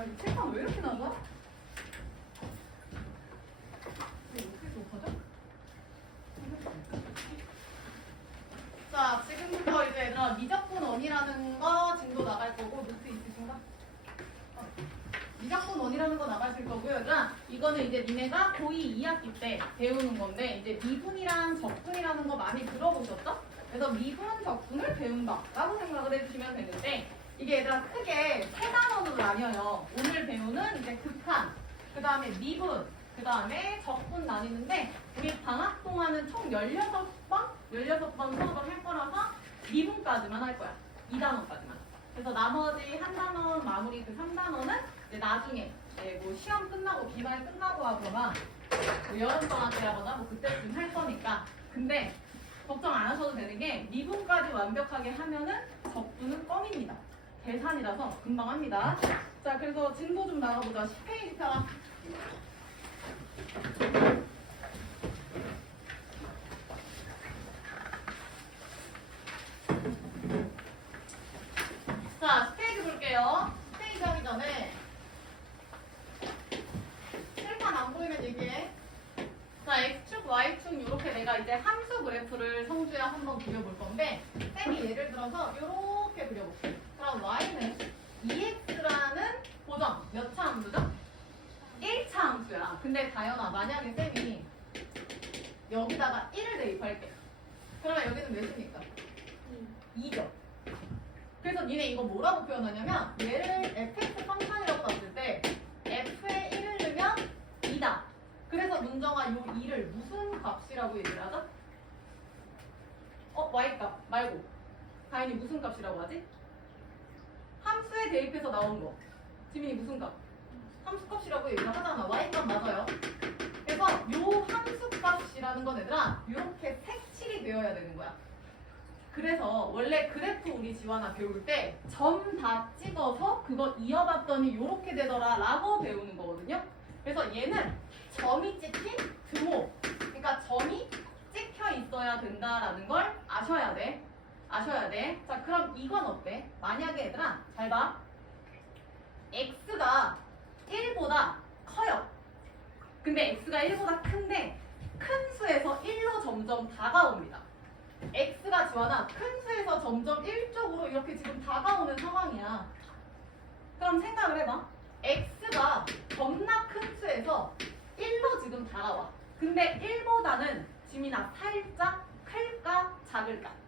야, 이 책방 왜 이렇게 나가? 이거 어떻게 수업하죠? 자, 지금부터 이제 얘들아 미적분 원이라는 거 진도 나갈 거고 노트 있으신가? 미적분 원이라는 거 나가실 거고요. 얘들아 이거는 이제 니네가 고2 2학기 때 배우는 건데 이제 미분이랑 적분이라는 거 많이 들어보셨죠? 그래서 미분, 적분을 배운다라고 생각을 해주시면 되는데 이게 얘들아 크게 세 단원으로 나뉘어요. 오늘 배우는 이제 극한, 그 다음에 미분, 그 다음에 적분 나뉘는데 우리 방학 동안은 총 16번 수업을 할 거라서 미분까지만 할 거야. 2단원까지만. 그래서 나머지 한 단원 마무리 그 3단원은 이제 나중에 이제 뭐 시험 끝나고 기말 끝나고 하거나 뭐 여름방학 때라거나 뭐 그때쯤 할 거니까. 근데 걱정 안 하셔도 되는 게 미분까지 완벽하게 하면은 적분은 껌입니다. 계산이라서 금방 합니다. 자, 그래서 진도 좀 나가보자. 10페이지 펴라. 자, 10페이지 볼게요. 10페이지 하기 전에 칠판 안 보이면 얘기해. 자, X축, Y축 이렇게 내가 이제 함수 그래프를 성주야 한번 그려볼 건데 쌤이 예를 들어서 이렇게 그려볼게. 그럼 Y는 2X라는 고정 몇 차 함수죠? 1차 함수야. 근데 다현아 만약에 쌤이 여기다가 1을 대입할게. 그러면 여기는 몇입니까? 2죠. 그래서 니네 이거 뭐라고 표현하냐면 얘를 fx 펑션이라고 봤을 때 f에 1을 넣으면 2다. 그래서 문정아 요 2를 무슨 값이라고 얘기를 하죠? y값 말고 다현이 무슨 값이라고 하지? 함수에 대입해서 나온 거. 지민이 무슨 값? 함수값이라고 얘기를 하잖아. y값 맞아요. 그래서 요 함수값이라는 건 얘들아 이렇게 색칠이 되어야 되는 거야. 그래서 원래 그래프 우리 지원아 배울 때 점 다 찍어서 그거 이어봤더니 이렇게 되더라 라고 배우는 거거든요. 그래서 얘는 점이 찍힌 등호, 그러니까 점이 찍혀 있어야 된다라는 걸 아셔야 돼. 자, 그럼 이건 어때? 만약에 얘들아 잘 봐. x가 1보다 커요. 근데 x가 1보다 큰데 큰 수에서 1로 점점 다가옵니다. x가 지원아 큰 수에서 점점 1쪽으로 이렇게 지금 다가오는 상황이야. 그럼 생각을 해봐. x가 겁나 큰 수에서 1로 지금 다가와. 근데 1보다는 지민아 살짝 클까 작을까?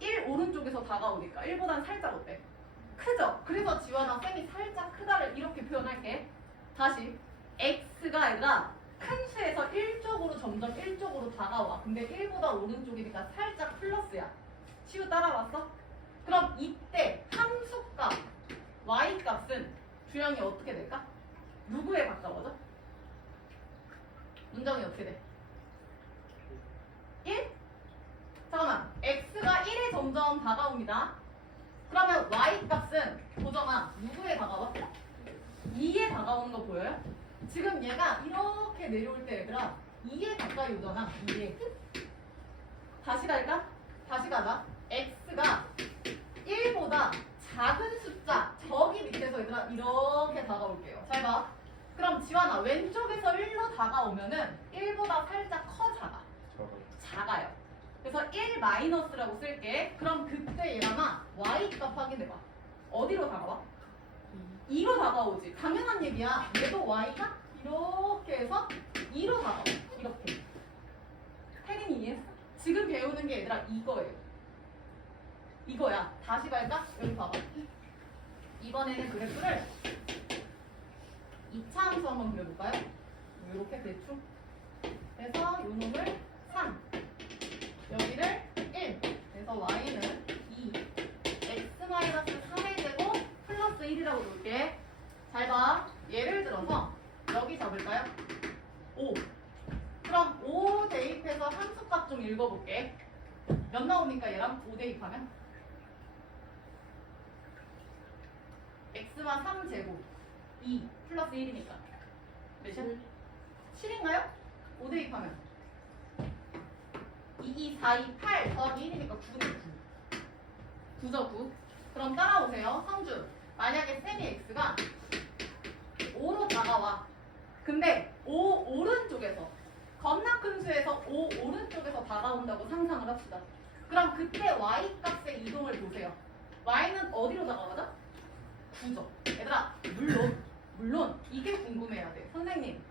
1 오른쪽에서 다가오니까 1보다는 살짝 어때? 크죠? 그래서 지원아 쌤이 살짝 크다를 이렇게 표현할게. 다시 x가 얘들아 큰 수에서 1쪽으로 점점 1쪽으로 다가와. 근데 1보다 오른쪽이니까 살짝 플러스야. 시우 따라왔어? 그럼 이때 함수값 y값은 주형이 어떻게 될까? 누구에 가까워져? 문정이 어떻게 돼? 1? 잠깐만. x가 1에 점점 다가옵니다. 그러면 y값은 보정아 누구에 다가와? 2에 다가오는 거 보여요? 지금 얘가 이렇게 내려올 때 얘들아 2에 가까이 오잖아. 2에. 다시 갈까? 다시 가자. x가 1보다 작은 숫자 저기 밑에서 얘들아 이렇게 다가올게요. 잘 봐. 그럼 지환아 왼쪽에서 1로 다가오면은 1보다 살짝 커 작아? 작아요. 그래서 1 마이너스라고 쓸게. 그럼 그때 얘랑아 y값 확인해봐. 어디로 다가와? 2로 다가오지. 당연한 얘기야. 얘도 y가 이렇게 해서 2로 다가와. 이렇게. 혜린이 이해했어? 지금 배우는 게 얘들아 이거예요. 이거야. 다시 갈까? 여기 봐봐. 이번에는 그래프를 2차 함수 한번 그려볼까요? 이렇게 대충. 그래서 요 놈을 3. 여기를 1. 그래서 y는 2. x-3의 제곱 플러스 1이라고 놓을게. 잘 봐. 예를 들어서 여기 잡을까요? 5. 그럼 5 대입해서 함수값 좀 읽어볼게. 몇 나옵니까 얘랑 5 대입하면? x와 3제곱 2 플러스 1이니까 몇이야? 7인가요? 5 대입하면 2, 2, 4, 2, 8 더하기 1이니까 9네 9. 9죠 9. 그럼 따라오세요. 성주 만약에 셈이 x가 5로 다가와. 근데 5 오른쪽에서 겁나 큰 수에서 5 오른쪽에서 다가온다고 상상을 합시다. 그럼 그때 y 값의 이동을 보세요. y는 어디로 다가가죠? 9죠. 얘들아 물론 이게 궁금해야 돼. 선생님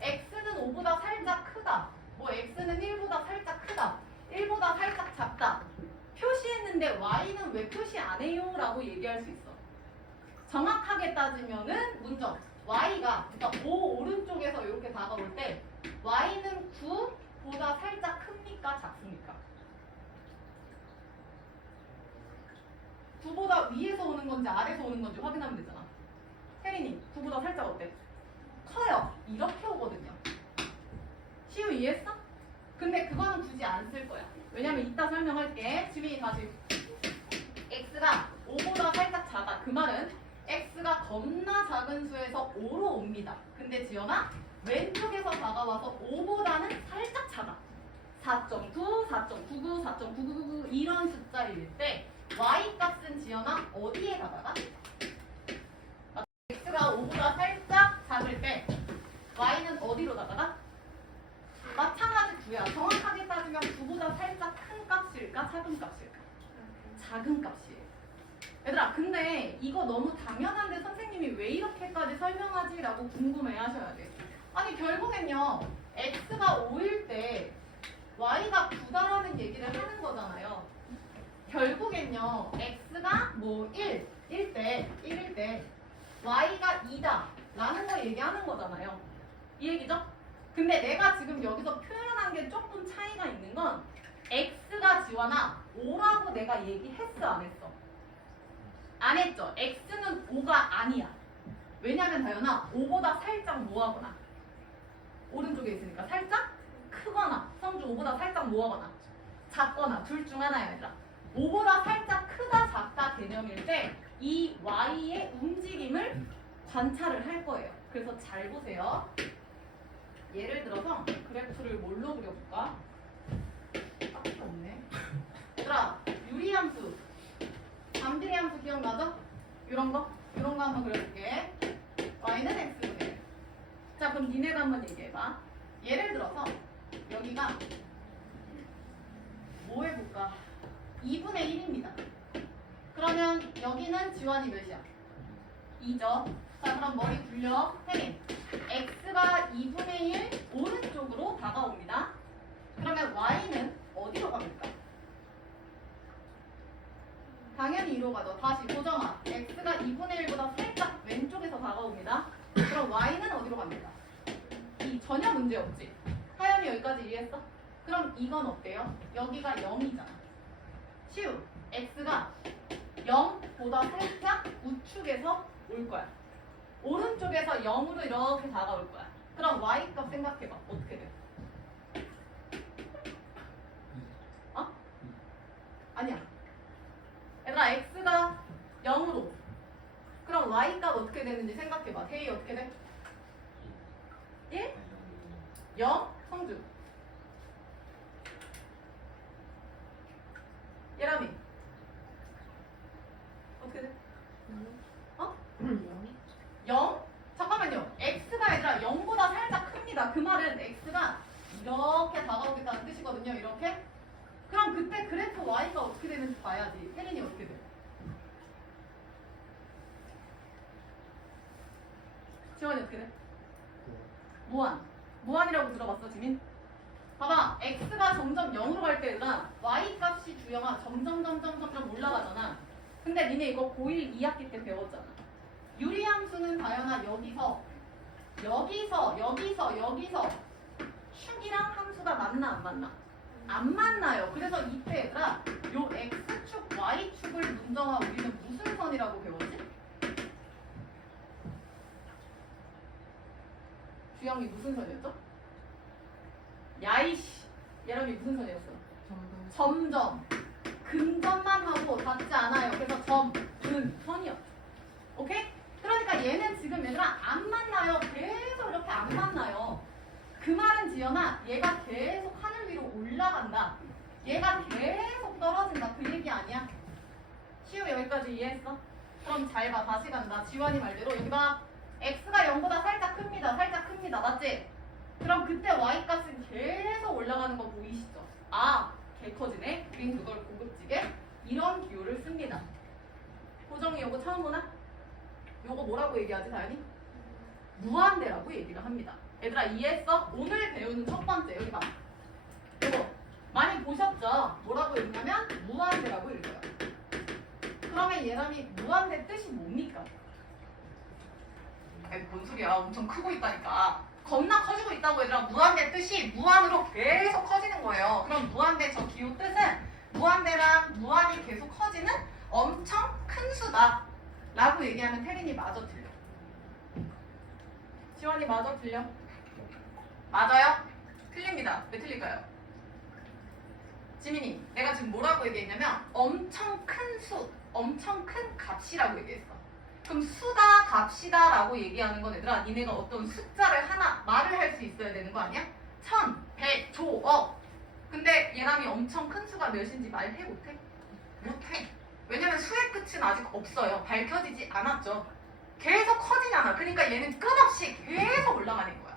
x는 5보다 살짝 크다. 뭐 x는 1보다 살짝 크다. 1보다 살짝 작다. 표시했는데 y는 왜 표시 안 해요? 라고 얘기할 수 있어. 정확하게 따지면은 문점 y가 그러니까 5 오른쪽에서 이렇게 다가올 때 y는 9보다 살짝 큽니까? 작습니까? 9보다 위에서 오는 건지 아래에서 오는 건지 확인하면 되잖아. 혜린이 9보다 살짝 어때? 커요. 이렇게 오거든요. 시우 이해했어? 근데 그거는 굳이 안 쓸 거야. 왜냐면 이따 설명할게. 지민이 다시 x가 5보다 살짝 작아. 그 말은 x가 겁나 작은 수에서 5로 옵니다. 근데 지연아 왼쪽에서 다가와서 5보다는 살짝 작아. 4.9, 4.99, 4.9999 이런 숫자일 때 y 값은 지연아 어디에 다가가? x가 5보다 살짝 작을 때 y는 어디로 다가가? 마찬가지 9야. 정확하게 따지면 9보다 살짝 큰 값일까? 작은 값일까? 작은 값이에요. 얘들아 근데 이거 너무 당연한데 선생님이 왜 이렇게까지 설명하지? 라고 궁금해 하셔야 돼. 아니 결국엔요 x가 5일 때 y가 9다라는 얘기를 하는 거잖아요. 결국엔요 x가 뭐 1일 때 y가 2다 라는 거 얘기하는 거잖아요. 이 얘기죠? 근데 내가 지금 여기서 표현한 게 조금 차이가 있는 건 x가 지원아 5라고 내가 얘기했어 안 했어? 안 했죠. x는 5가 아니야. 왜냐면 다현아 5보다 살짝 뭐하거나 오른쪽에 있으니까 살짝 크거나 성주 5보다 살짝 뭐하거나 작거나 둘 중 하나야 아니라 5보다 살짝 크다 작다 개념일 때 이 y의 움직임을 관찰을 할 거예요. 그래서 잘 보세요. 예를 들어서 그래프를 뭘로 그려볼까? 딱히 없네. 얘들아 유리함수 반비례 함수 기억나죠? 이런 거 한번 그려볼게. y는 x분의 1. 자 그럼 니네가 한번 얘기해봐. 예를 들어서 여기가 뭐 해볼까? 2분의 1입니다. 그러면 여기는 지원이 몇이야? 2죠. 자 그럼 머리 굴려. 혜린 x가 2분의 1 오른쪽으로 다가옵니다. 그러면 y는 어디로 갑니까? 당연히 2로 가죠. 다시 고정아 x가 2분의 1보다 살짝 왼쪽에서 다가옵니다. 그럼 y는 어디로 갑니까? 이 전혀 문제 없지. 하연이 여기까지 이해했어? 그럼 이건 어때요? 여기가 0이잖아. 시우 x가 0보다 살짝 우측에서 올 거야. 오른쪽에서 0으로 이렇게 다가올 거야. 그럼 y 값 생각해봐. 어떻게 돼? 어? 아니야. 얘들아 x가 0으로 그럼 y 값 어떻게 되는지 생각해봐. 대이 어떻게 돼? 1? 0? 성주 예람이 어떻게 돼? 어? 0? 잠깐만요. x가 얘들아 0보다 살짝 큽니다. 그 말은 x가 이렇게 다가오겠다는 뜻이거든요. 이렇게. 그럼 그때 그래프 y가 어떻게 되는지 봐야지. 혜린이 어떻게 돼? 지원이 어떻게 돼? 무한이라고 들어봤어 지민? 봐봐 x가 점점 0으로 갈 때 얘들아 y 값이 주영아 점점 올라가잖아. 근데 니네 이거 고1 2학기 때 배웠잖아. 유리함수는 다연아 여기서 축이랑 함수가 맞나 안 맞나? 안 만나요. 그래서 이때 얘들아 요 x축 y축을 문정아 우리는 무슨 선이라고 배웠지? 주영이 무슨 선이었죠? 야이씨 예람이 무슨 선이었어? 점점 근점만 하고 닿지 않아요. 그래서 선이요. 오케이? 그러니까 얘는 지금 얘들아 안 만나요. 계속 이렇게 안 만나요. 그 말은 지연아 얘가 계속 하늘 위로 올라간다. 얘가 계속 떨어진다. 그 얘기 아니야? 시우 여기까지 이해했어? 그럼 잘 봐. 다시 간다. 지환이 말대로 여기 봐. x가 0보다 살짝 큽니다. 살짝 큽니다. 맞지? 그럼 그때 y-값은 계속 올라가는 거 보이시죠? 아, 개 커지네. 우린 그걸 고급지게 이런 기호를 씁니다. 고정이 요거 처음 보나? 요거 뭐라고 얘기하지, 다현이? 무한대라고 얘기를 합니다. 얘들아 이해했어? 오늘 배우는 첫 번째 여기 봐. 요거 많이 보셨죠? 뭐라고 읽냐면 무한대라고 읽어요. 그러면 얘람이 무한대 뜻이 뭡니까? 아니 뭔 소리야. 엄청 크고 있다니까. 겁나 커지고 있다고 얘들아. 무한대 뜻이 무한으로 계속 커지는 거예요. 그럼 무한대 저 기호 뜻은 무한대랑 무한이 계속 커지는 엄청 큰 수다 라고 얘기하면 태린이 마저 틀려. 지원이 마저 틀려. 맞아요? 틀립니다. 왜 틀릴까요? 지민이, 내가 지금 뭐라고 얘기했냐면 엄청 큰 수, 엄청 큰 값이라고 얘기했어. 그럼 수다, 값이다 라고 얘기하는 건 얘들아 니네가 어떤 숫자를 하나 말을 할 수 있어야 되는 거 아니야? 1000, 100, 조, 억. 근데 얘람이 엄청 큰 수가 몇인지 말해 못해? 못해. 왜냐면 수의 끝은 아직 없어요. 밝혀지지 않았죠. 계속 커지잖아. 그러니까 얘는 끝없이 계속 올라가는 거야.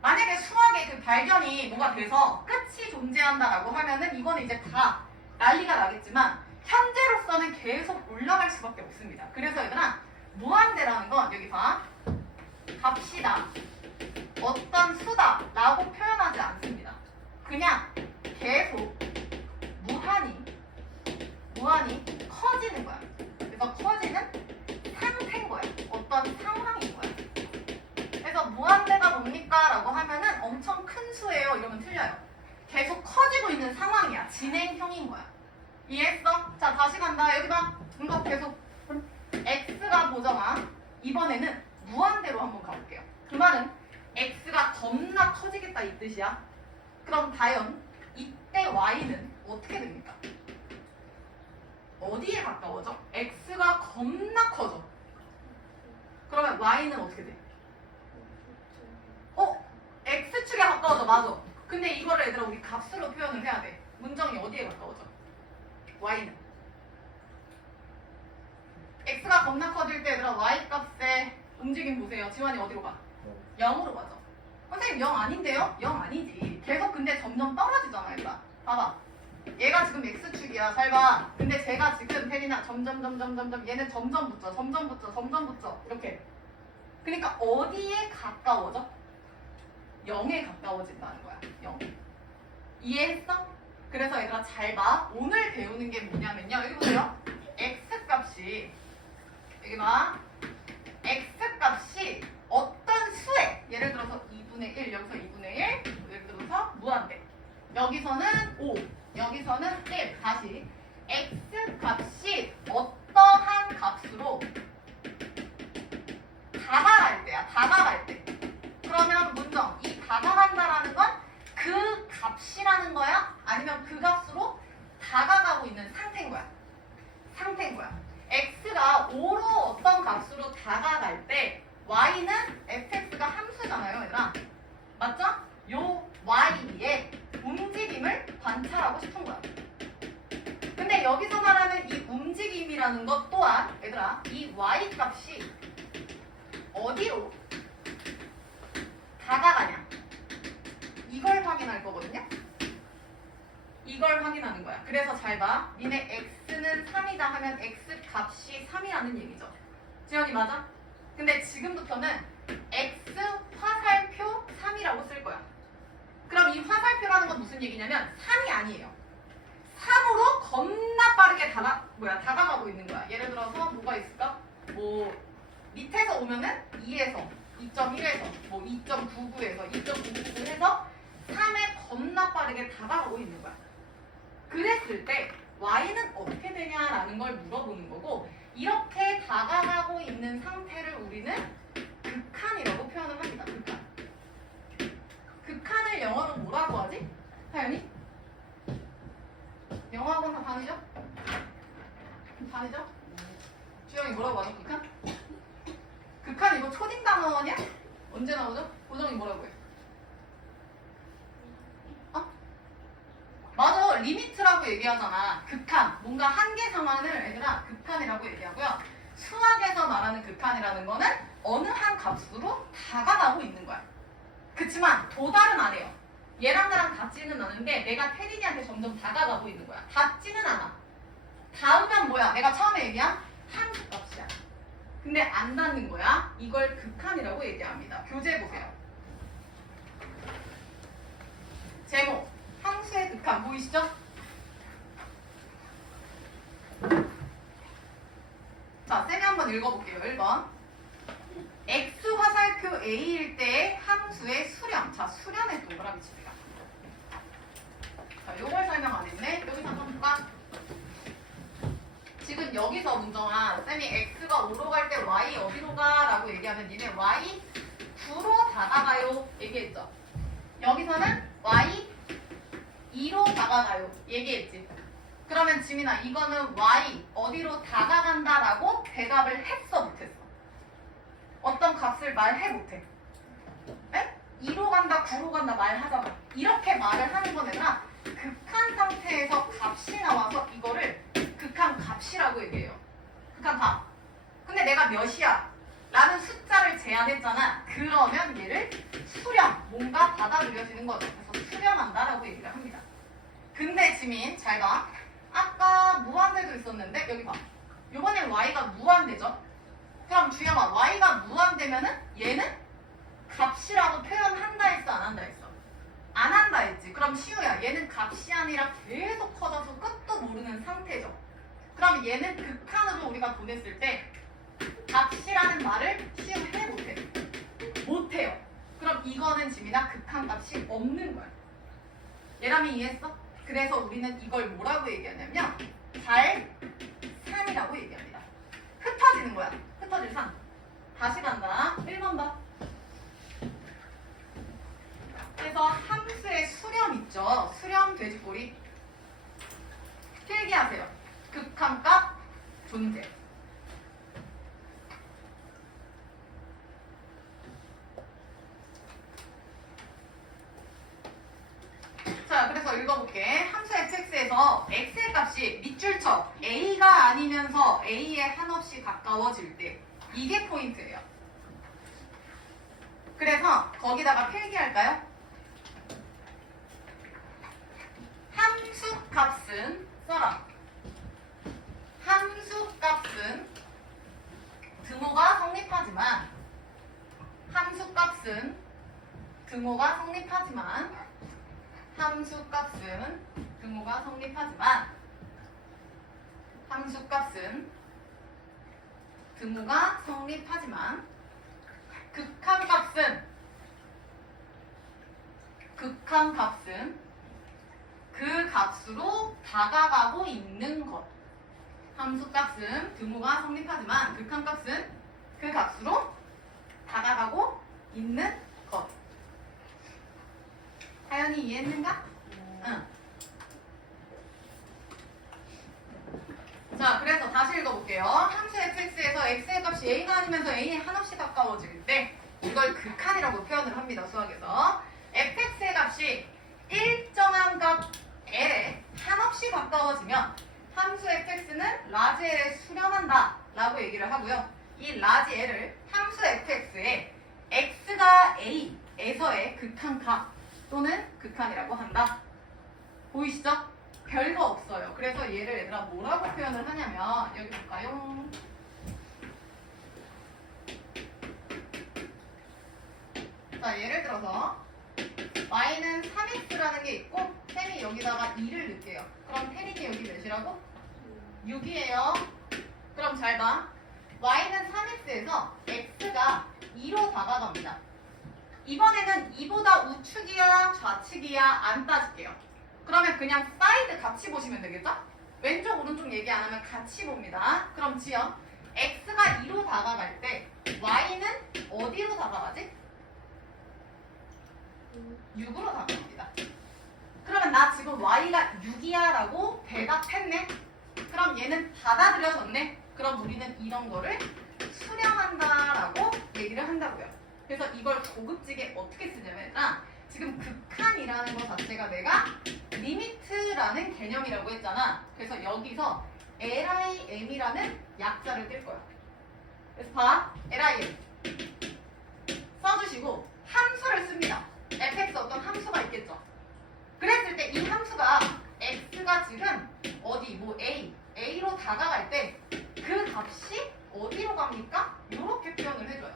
만약에 수학의 그 발견이 뭐가 돼서 끝이 존재한다라고 하면은 이거는 이제 다 난리가 나겠지만 현재로서는 계속 올라갈 수밖에 없습니다. 그래서 얘들아 무한대라는 건 여기 봐. 값이다. 어떤 수다 라고 표현하지 않습니다. 그냥 계속 무한히 커지는 거야. 그래서 커지는 상태인 거야. 어떤 상황인 거야. 그래서 무한대가 뭡니까? 라고 하면은 엄청 큰 수예요. 이러면 틀려요. 계속 커지고 있는 상황이야. 진행형인 거야. 이해했어? 자 다시 간다. 여기 봐. 이거 계속 x가 보정한 이번에는 무한대로 한번 가볼게요. 그 말은 x가 겁나 커지겠다 이 뜻이야. 그럼 과연 이때 y는 어떻게 됩니까? 어디에 가까워져? x가 겁나 커져. 그러면 y는 어떻게 돼? x축에 가까워져. 맞아. 근데 이거를 얘들아 우리 값으로 표현을 해야 돼. 문정이 어디에 가까워져? y는 x가 겁나 커질 때 얘들아 y값의 움직임 보세요. 지환이 어디로 가? 0으로 가죠. 선생님 0 아닌데요? 0 아니지. 계속 근데 점점 떨어지잖아 얘들아. 봐봐. 얘가 지금 x축이야. 잘 봐. 근데 제가 지금 태리나 점점 얘는 점점 붙죠. 이렇게. 그러니까 어디에 가까워져? 0에 가까워진다는 거야. 0. 이해했어? 그래서 얘들아 잘 봐. 오늘 배우는 게 뭐냐면요. 여기 보세요. x값이 여기 봐. x값이 어떤 수에 예를 들어서 2분의 1 여기서 2분의 1 예를 들어서 무한대 여기서는 5 여기서는 1 다시 x값이 어떠한 값으로 다가갈 때야. 다가갈 때. 그러면 문정 이 다가간다라는 건 그 값이라는 거야? 아니면 그 값으로 다가가고 있는 상태인 거야. x가 5로 어떤 값으로 다가갈 때 y는 fx가 함수잖아요. 얘들아. 맞죠? 요 y의 움직임을 관찰하고 싶은 거야. 근데 여기서 말하는 이 움직임이라는 것 또한 얘들아 이 y값이 어디로 다가가냐 이걸 확인할 거거든요. 이걸 확인하는 거야. 그래서 잘 봐. 니네 x는 3이다 하면 x값이 3이라는 얘기죠. 지연이 맞아? 근데 지금부터는 x 화살표 3이라고 쓸 거야. 그럼 이 화살표라는 건 무슨 얘기냐면 3이 아니에요. 3으로 겁나 빠르게 다가가고 있는 거야. 예를 들어서 뭐가 있을까? 뭐 밑에서 오면은 2에서 2.1에서 뭐 2.99에서 2.99 해서 3에 겁나 빠르게 다가가고 있는 거야. 그랬을 때 y는 어떻게 되냐라는 걸 물어보는 거고 이렇게 다가가고 있는 상태를 우리는 극한이라고 표현을 합니다. 극한을 영어로 뭐라고 하지? 사연이? 영어학원 반이죠? 반이죠? 주영이 뭐라고 하죠? 극한? 극한 이거 초딩 단어냐? 언제 나오죠? 고정이 뭐라고 해? 맞아. 리미트라고 얘기하잖아. 극한. 뭔가 한계 상황을 얘들아 극한이라고 얘기하고요. 말하는 극한이라는 거는 어느 한 값으로 다가가고 있는 거야. 그치만 도달은 안 해요. 얘랑 나랑 닿지는 않은데 내가 테린이한테 점점 다가가고 있는 거야. 닿지는 않아. 닿으면 뭐야? 내가 처음에 얘기한 함수값이야. 근데 안 닿는 거야. 이걸 극한이라고 얘기합니다. 교재 보세요. 제목 함수의 극한 보이시죠? 자, 쌤이 한번 읽어볼게요. 1번. x 화살표 a일 때의 함수의 수렴. 자, 수렴의 동그라미 칩니다. 자, 요걸 설명 안 했네. 여기서 한번 볼까? 지금 여기서 문정아, 쌤이 x가 5로 갈 때 y 어디로 가? 라고 얘기하면 니네 y 9로 다가가요. 얘기했죠? 여기서는 y 2로 다가가요. 얘기했지? 그러면 지민아, 이거는 y 어디로 다가간다 라고 대답을 했어, 못했어? 어떤 값을 말해, 못해? 에? 2로 간다, 9로 간다 말하잖아. 이렇게 말을 하는 건 얘들아, 극한 상태에서 값이 나와서 이거를 극한 값이라고 얘기해요. 극한 값. 근데 내가 몇이야? 라는 숫자를 제한했잖아. 그러면 얘를 수렴, 뭔가 받아들여지는 거죠. 그래서 수렴한다라고 얘기를 합니다. 근데 지민, 잘 봐. 아까 무한대도 있었는데 여기 봐. 요번엔 y가 무한대죠? 그럼 주영아, y가 무한대면은 얘는 값이라고 표현한다 했어, 안 한다 했어? 안 한다 했지. 그럼 시우야, 얘는 값이 아니라 계속 커져서 끝도 모르는 상태죠. 그럼 얘는 극한으로 우리가 보냈을 때 값이라는 말을 시우 해, 못해? 못해요. 그럼 이거는 지민아 극한 값이 없는 거야. 예람이 이해했어? 그래서 우리는 이걸 뭐라고 얘기하냐면 발산이라고 얘기합니다. 흩어지는 거야. 흩어질 산. 다시 간다. 1번 봐. 그래서 함수의 수렴 있죠. 수렴 돼지꼬리. 필기하세요. 극한값 존재. 자, 그래서 읽어볼게. 함수 fx에서 x의 값이 밑줄 쳐 a가 아니면서 a에 한없이 가까워질 때 이게 포인트예요. 그래서 거기다가 필기할까요? 함수 값은 써라. 함수 값은 등호가 성립하지만 함수 값은 등호가 성립하지만 함수값은 등호가 성립하지만 함수값은 등호가 성립하지만 극한값은 그 값으로 다가가고 있는 것. 함수값은 등호가 성립하지만 극한값은 그 값으로 다가가고 있는 것. 하연이 이해했는가? 응. 자, 그래서 다시 읽어볼게요. 함수 fx에서 x의 값이 a가 아니면서 a에 한없이 가까워질 때 이걸 극한이라고 표현을 합니다. 수학에서. fx의 값이 일정한 값 l에 한없이 가까워지면 함수 fx는 라지 l에 수렴한다 라고 얘기를 하고요. 이 라지 l을 함수 fx에 x가 a에서의 극한값 또는 극한이라고 한다. 보이시죠? 별거 없어요. 그래서 얘를 얘들아 뭐라고 표현을 하냐면 여기 볼까요? 자, 예를 들어서 y는 3x라는 게 있고 쌤이 여기다가 2를 넣을게요. 그럼 태린이 여기 몇이라고? 6이에요. 그럼 잘 봐. y는 3x에서 x가 2로 다가갑니다. 이번에는 2보다 우측이야 좌측이야 안 따질게요. 그러면 그냥 사이드 같이 보시면 되겠죠? 왼쪽 오른쪽 얘기 안 하면 같이 봅니다. 그럼 지연 x가 2로 다가갈 때 y는 어디로 다가가지? 6으로 다가갑니다. 그러면 나 지금 y가 6이야 라고 대답했네. 그럼 얘는 받아들여졌네. 그럼 우리는 이런 거를 수렴한다 라고 얘기를 한다고요. 그래서 이걸 고급지게 어떻게 쓰냐면 지금 극한이라는 것 자체가 내가 리미트라는 개념이라고 했잖아. 그래서 여기서 LIM이라는 약자를 뗄 거야. 그래서 봐. lim 써주시고 함수를 씁니다. fx 어떤 함수가 있겠죠. 그랬을 때 이 함수가 x가 지금 어디 뭐 a로 다가갈 때 그 값이 어디로 갑니까? 이렇게 표현을 해줘요.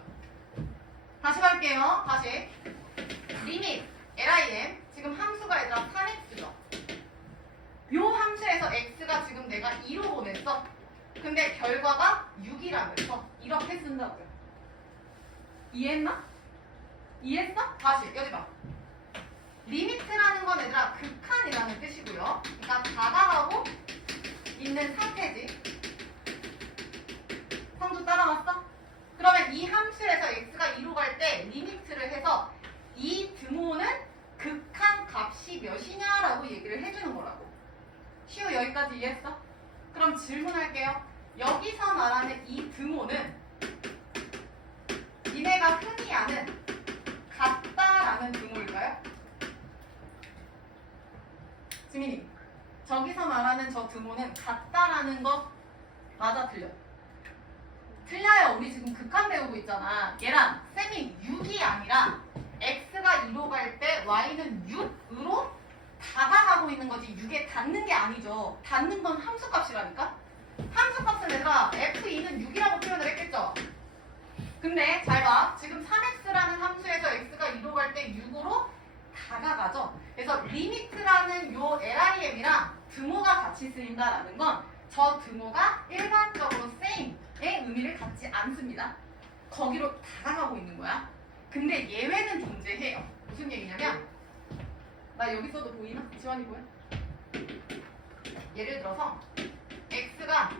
다시 갈게요. 다시 리밋 lim 지금 함수가 얘들아 3x죠. 요 함수에서 x가 지금 내가 2로 보냈어. 근데 결과가 6이라면서 이렇게 쓴다고요. 이해했나? 이해했어? 다시 여기 봐. 리미트라는 건 얘들아 극한이라는 뜻이고요. 그러니까 다가가고 있는 상태지. 성도 따라왔어? 그러면 이 함수에서 x가 2로 갈 때 리미트를 해서 이 등호는 극한 값이 몇이냐라고 얘기를 해주는 거라고. 시우 여기까지 이해했어? 그럼 질문할게요. 여기서 말하는 이 등호는 니네가 흔히 아는 같다라는 등호일까요? 지민이, 저기서 말하는 저 등호는 같다라는 거 맞아 틀려? 틀려요. 우리 지금 극한 배우고 있잖아. 얘랑 쌤이 6이 아니라 x가 2로 갈 때 y는 6으로 다가가고 있는 거지 6에 닿는 게 아니죠. 닿는 건 함수값이라니까? 함수값은 얘들아 f2는 6이라고 표현을 했겠죠? 근데 잘 봐. 지금 3x라는 함수에서 x가 2로 갈 때 6으로 다가가죠. 그래서 리미트라는 요 lim이랑 등호가 같이 쓰인다라는 건 저 등호가 일반적으로 same의 의미를 갖지 않습니다. 거기로 다가가고 있는 거야. 근데 예외는 존재해요. 무슨 얘기냐면 나 여기 써도 보이나? 지원이 보여? 예를 들어서 x가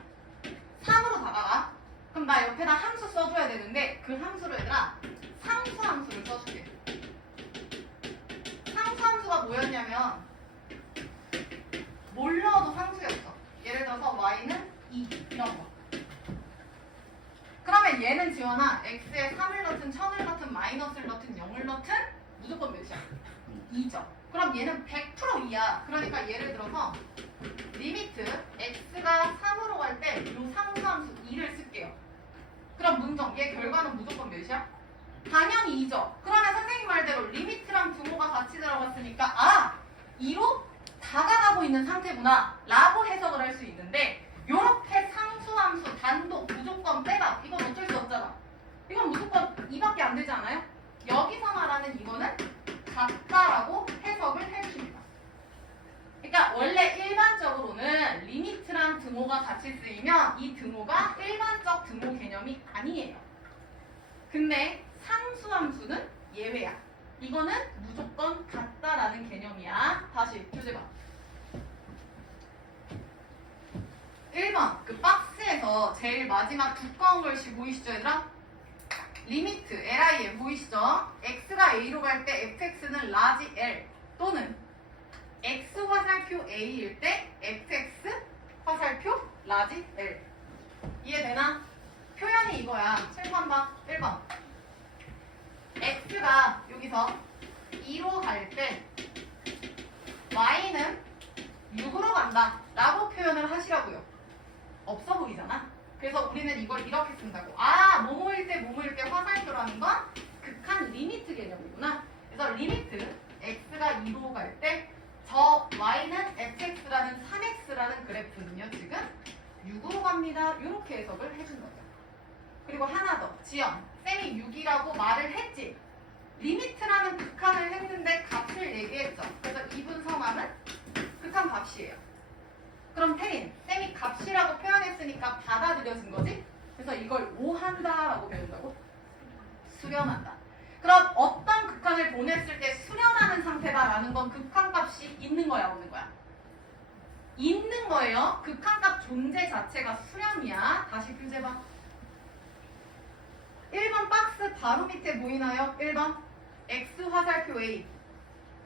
3으로 다가가. 그럼 나 옆에다 함수 써줘야 되는데 그 함수를 얘들아 상수 함수를 써줄게. 상수 함수가 뭐였냐면 뭘 넣어도 상수였어. 예를 들어서 y는 2 이런 거. 그러면 얘는 지원아 x에 3을 넣든 1000을 넣든 마이너스를 넣든 0을 넣든 무조건 몇이야? 2죠. 그럼 얘는 100% 2야. 그러니까 예를 들어서 리미트 x가 3으로 갈 때 이 상수함수 2를 쓸게요. 그럼 문정 얘 결과는 무조건 몇이야? 당연히 2죠. 그러면 선생님 말대로 리미트랑 등호가 같이 들어갔으니까 아 2로 다가가고 있는 상태구나 라고 해석을 할 수 있는데 요렇게 상수함수 단독 무조건 빼다 이건 어쩔 수 없잖아. 이건 무조건 2밖에 안 되지 않아요? 여기서 말하는 이거는 같다라고 해석을 해주십니다. 그러니까 원래 일반적으로는 리미트랑 등호가 같이 쓰이면 이 등호가 일반적 등호 개념이 아니에요. 근데 상수함수는 예외야. 이거는 무조건 같다라는 개념이야. 다시 교재 봐. 1번 그 박스에서 제일 마지막 두꺼운 글씨 보이시죠 얘들아? 리미트 lim 보이시죠? x가 a로 갈 때 fx는 라지 L 또는 x 화살표 a일 때 fx 화살표 라지 L. 이해되나? 표현이 이거야. 7번 봐. 1번 x가 여기서 2로 갈 때 y는 6으로 간다 라고 표현을 하시라고요. 없어 보이잖아. 그래서 우리는 이걸 이렇게 쓴다고. 아 뭐뭐일 때 뭐뭐일 때 화살표라는 건 극한 리미트 개념이구나. 그래서 리미트 x가 2로 갈 때 저 y는 fx라는 3x라는 그래프는요 지금 6으로 갑니다. 이렇게 해석을 해준 거죠. 그리고 하나 더. 지연 쌤이 6이라고 말을 했지. 리미트라는 극한을 했는데 값을 얘기했죠. 그래서 이분성함은 극한 값이에요. 그럼 태린 쌤이 값이라고 표현했으니까 받아들여진 거지. 그래서 이걸 오한다라고 배운다고? 수렴한다. 그럼 어떤 극한을 보냈을 때 수렴하는 상태다라는 건 극한값이 있는 거야 없는 거야? 있는 거예요. 극한값 존재 자체가 수렴이야. 다시 교재 봐. 1번 박스 바로 밑에 보이나요? 1번 x 화살표 a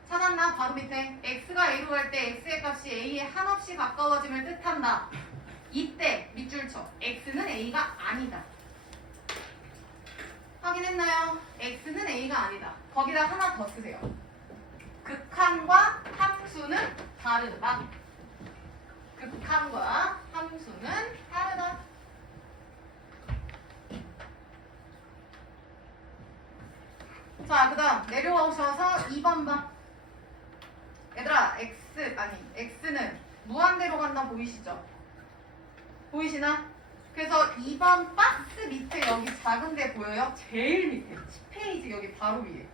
찾았나? 바로 밑에 x가 a로 갈 때 x의 값이 a에 한없이 가까워짐을 뜻한다. 이때 밑줄 쳐. x는 a가 아니다. 확인했나요? x는 a가 아니다. 거기다 하나 더 쓰세요. 극한과 함수는 다르다. 극한과 함수는 다르다. 자, 그 다음 내려오셔서 2번 봐. 얘들아, x는 무한대로 간다 보이시죠? 보이시나? 그래서 2번 박스 밑에 여기 작은 데 보여요? 제일 밑에 10페이지 여기 바로 위에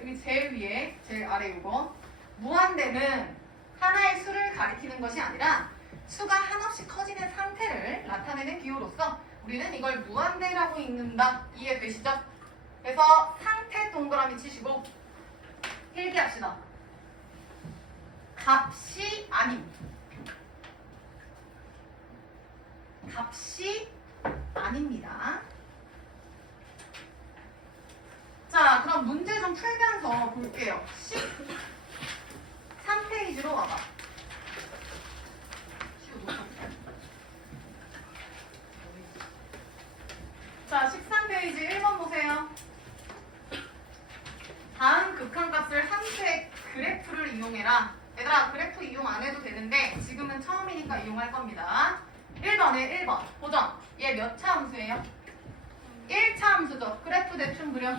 여기 제일 위에 제일 아래 이거 무한대는 하나의 수를 가리키는 것이 아니라 수가 한없이 커지는 상태를 나타내는 기호로서 우리는 이걸 무한대라고 읽는다. 이해되시죠? 그래서 상태 동그라미 치시고 필기합시다. 값이 아님. 값이 아닙니다. 자, 그럼 문제 좀 풀면서 볼게요. 13페이지로 와봐. 자, 13페이지 1번 보세요. 다음 극한값을 함수의 그래프를 이용해라. 얘들아, 그래프 이용 안 해도 되는데 지금은 처음이니까 이용할 겁니다. 1번에 1번 보정. 얘 몇 차 함수예요? 1차 함수죠. 그래프 대충 그려.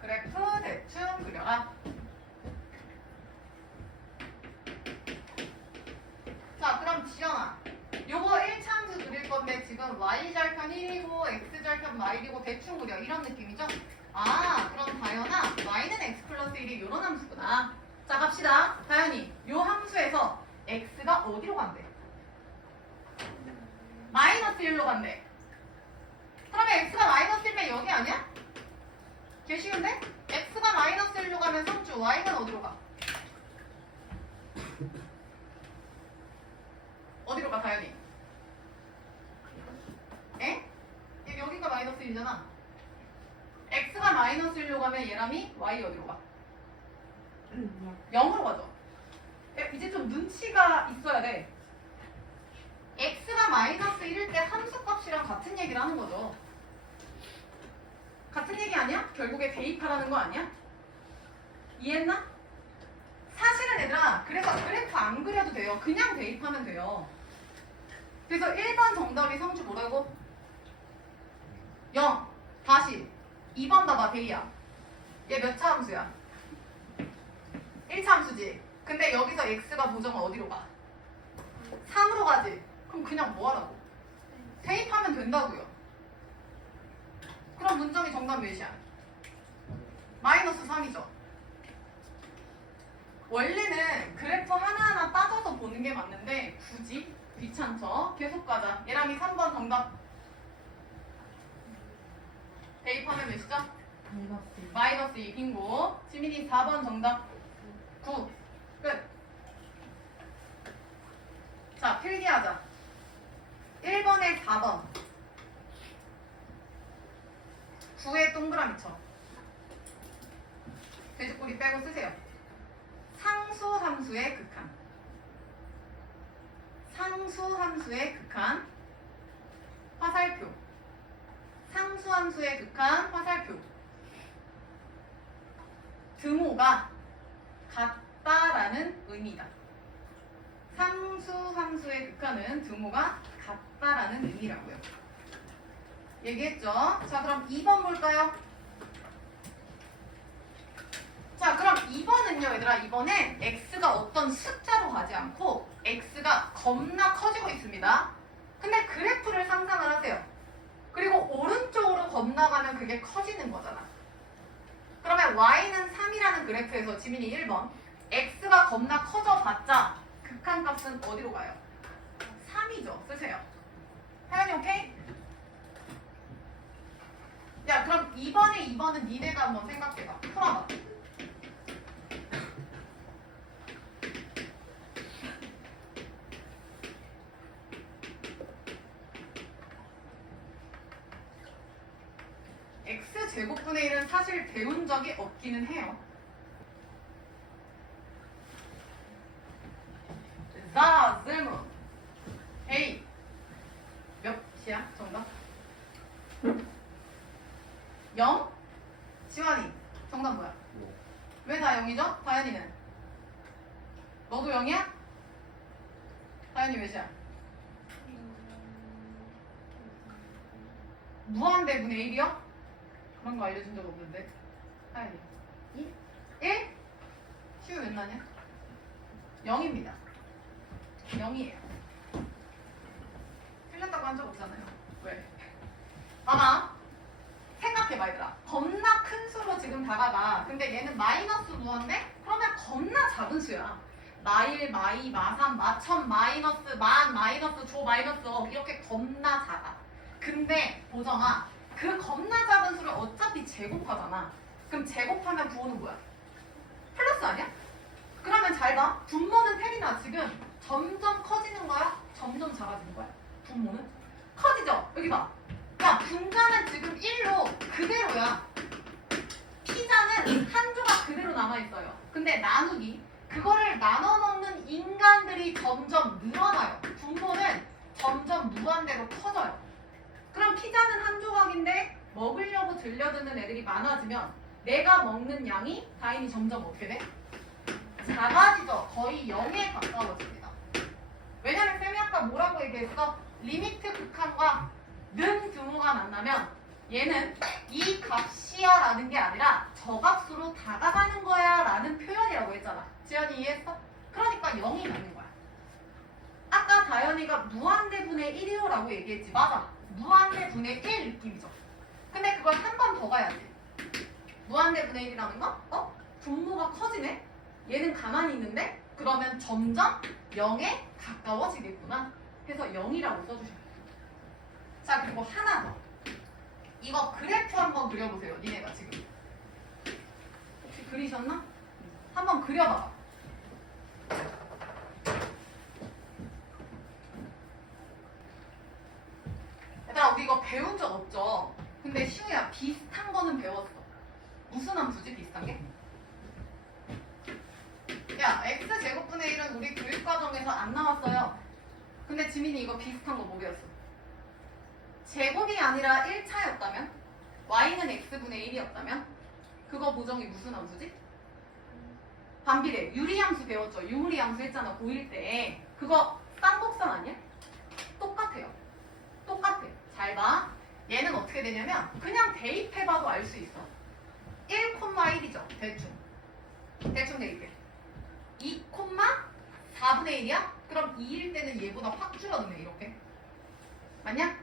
그래프 대충 그려라. 자, 그럼 지영아, 요거 1차 함수 그릴 건데 지금 y절편 1이고 x절편 y이고 대충 그려. 이런 느낌이죠? 아, 그럼 다현아, y는 x 플러스 1이 요런 함수구나. 자, 갑시다. 다현이, 요 함수에서 x가 어디로 간대? 마이너스 1로 간대. 그러면 x가 마이너스 1면 여기 아니야? 개 쉬운데? x가 마이너스 1로 가면 성주, y는 어디로 가? 어디로 가, 다현이? 에? 여기가 마이너스 1이잖아. x가 마이너스 1로 가면 얘람이 y 어디로 가? 0으로 가죠. 이제 좀 눈치가 있어야 돼. x가 마이너스 1일 때 함수값이랑 같은 얘기를 하는 거죠. 같은 얘기 아니야? 결국에 대입하라는 거 아니야? 이해했나? 사실은 얘들아, 그래서 그래프 안 그려도 돼요. 그냥 대입하면 돼요. 그래서 1번 정답이 성주 뭐라고? 0. 다시 2번 봐봐, 데이야. 얘 몇 차 함수야? 1차 함수지. 근데 여기서 x가 보정은 어디로 가? 3으로 가지. 그럼 그냥 뭐 하라고? 대입하면 된다고요. 그럼 문정이 정답 몇이야? 마이너스 3이죠. 원래는 그래프 하나하나 따져서 보는 게 맞는데 굳이 귀찮죠? 계속 가자. 얘랑이 3번 정답. 대입하면 몇이죠? 마이너스 2 빙고. 지민이 4번 정답. 9. 끝. 자, 필기하자. 1번에 4번. 9에 동그라미 쳐. 돼지꼬리 빼고 쓰세요. 상수 함수의 극한. 상수 함수의 극한. 화살표. 상수 함수의 극한. 화살표. 등호가 같다라는 의미다. 상수 함수의 극한은 등호가 같다라는 의미라고요. 얘기했죠? 자, 그럼 2번 볼까요? 자, 그럼 2번은요, 얘들아. 2번엔 x가 어떤 숫자로 가지 않고 x가 겁나 커지고 있습니다. 근데 그래프를 상상을 하세요. 그리고 오른쪽으로 겁나가면 그게 커지는 거잖아. 그러면 y는 3이라는 그래프에서 지민이 1번 x가 겁나 커져봤자 극한값은 어디로 가요? 3이죠. 쓰세요. 하연이 오케이? 야, 그럼 2번은 니네가 한번 생각해봐. 풀어봐. x제곱분의 1은 사실 배운 적이 없기는 해요. 자, 질문. A. 몇이야? 정답? 0? 지환이. 정답 뭐야? 왜 다 0이죠? 다현이는? 너도 0이야? 다현이 몇이야? 무한대분의 1이요? 그런 거 알려준 적 없는데. 하연이. 1? 시우 몇 나냐? 0입니다. 0이에요. 틀렸다고 한 적 없잖아요. 왜? 봐봐. 생각해봐 얘들아. 겁나 큰 수로 지금 다가가. 근데 얘는 마이너스 무한대? 그러면 겁나 작은 수야. 마1, 마2, 마3, 마1000, 마이너스, 만, 마이너스, 조, 마이너스 이렇게 겁나 작아. 근데 보정아, 그 겁나 작은 수를 어차피 제곱하잖아. 그럼 제곱하면 부호는 뭐야? 플러스 아니야? 그러면 잘 봐. 분모는 테리나 지금 점점 커지는 거야? 점점 작아지는 거야? 분모는? 커지죠? 여기 봐. 야, 분자는 지금 1로 그대로야. 피자는 한 조각 그대로 남아있어요. 근데 나누기, 그거를 나눠 먹는 인간들이 점점 늘어나요. 분모는 점점 무한대로 커져요. 그럼 피자는 한 조각인데 먹으려고 들려드는 애들이 많아지면 내가 먹는 양이 다인이 점점 어떻게 돼? 작아지죠. 거의 0에 가까워집니다. 왜냐면 쌤이 아까 뭐라고 얘기했어? 리미트 극한과 는 등호가 만나면 얘는 이 값이야 라는 게 아니라 저 값으로 다가가는 거야 라는 표현이라고 했잖아. 지연이 이해했어? 그러니까 0이 맞는 거야. 아까 다현이가 무한대분의 1이요 라고 얘기했지. 맞아. 무한대분의 1 느낌이죠. 근데 그걸 한 번 더 가야지. 무한대분의 1이라는 거? 분모가 커지네? 얘는 가만히 있는데? 그러면 점점 0에 가까워지겠구나. 해서 0이라고 써주셔야 돼요. 자, 그리고 하나 더. 이거 그래프 한번 그려보세요. 니네가 지금. 혹시 그리셨나? 한번 그려봐봐. 얘들아, 우리 이거 배운 적 없죠? 근데 시우야, 비슷한 거는 배웠어. 무슨 함수지, 비슷한 게? 야, x제곱분의 1은 우리 교육과정에서 안 나왔어요. 근데 지민이 이거 비슷한 거 뭐 배웠어? 제곱이 아니라 1차였다면? y는 x분의 1이었다면? 그거 보정이 무슨 함수지? 반비례, 유리함수 배웠죠? 유무리함수 했잖아, 고1 때. 그거 쌍곡선 아니야? 똑같아요. 똑같아. 잘 봐. 얘는 어떻게 되냐면 그냥 대입해봐도 알 수 있어. 1,1이죠. 대충 대입해. 2,4분의 1이야? 그럼 2일 때는 얘보다 확 줄어드네. 이렇게. 맞냐?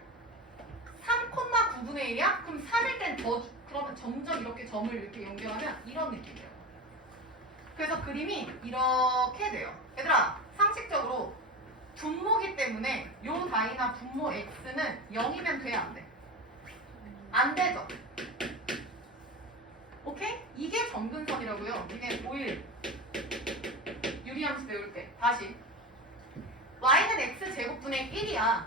3,9분의 1이야? 그럼 3일 땐 더 그러면 점점 이렇게 점을 이렇게 연결하면 이런 느낌이에요. 그래서 그림이 이렇게 돼요. 얘들아, 상식적으로 분모기 때문에 요 다이나 분모 x는 0이면 돼, 안 돼? 안 되죠? 오케이? 이게 점근선이라고요. 니네 5일 유리함수 배울 때. 다시. y는 x제곱분의 1이야.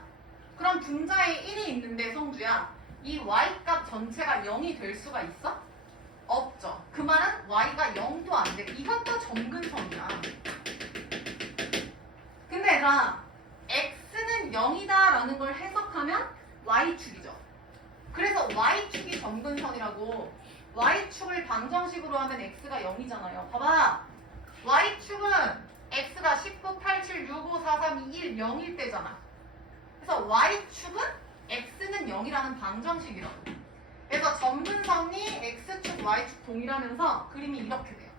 그럼 분자에 1이 있는데 성주야, 이 y값 전체가 0이 될 수가 있어? 없죠. 그 말은 y가 0도 안 돼. 이것도 점근선이야. 근데 얘들아, x는 0이다 라는 걸 해석하면 y축이죠. 그래서 y축이 점근선이라고. y축을 방정식으로 하면 x가 0이잖아요. 봐봐. y축은 x가 19, 87, 65, 43, 21, 0일 때잖아. 그래서 y축은 x는 0이라는 방정식이라고. 그래서 점근선이 x축, y축 동일하면서 그림이 이렇게 돼요.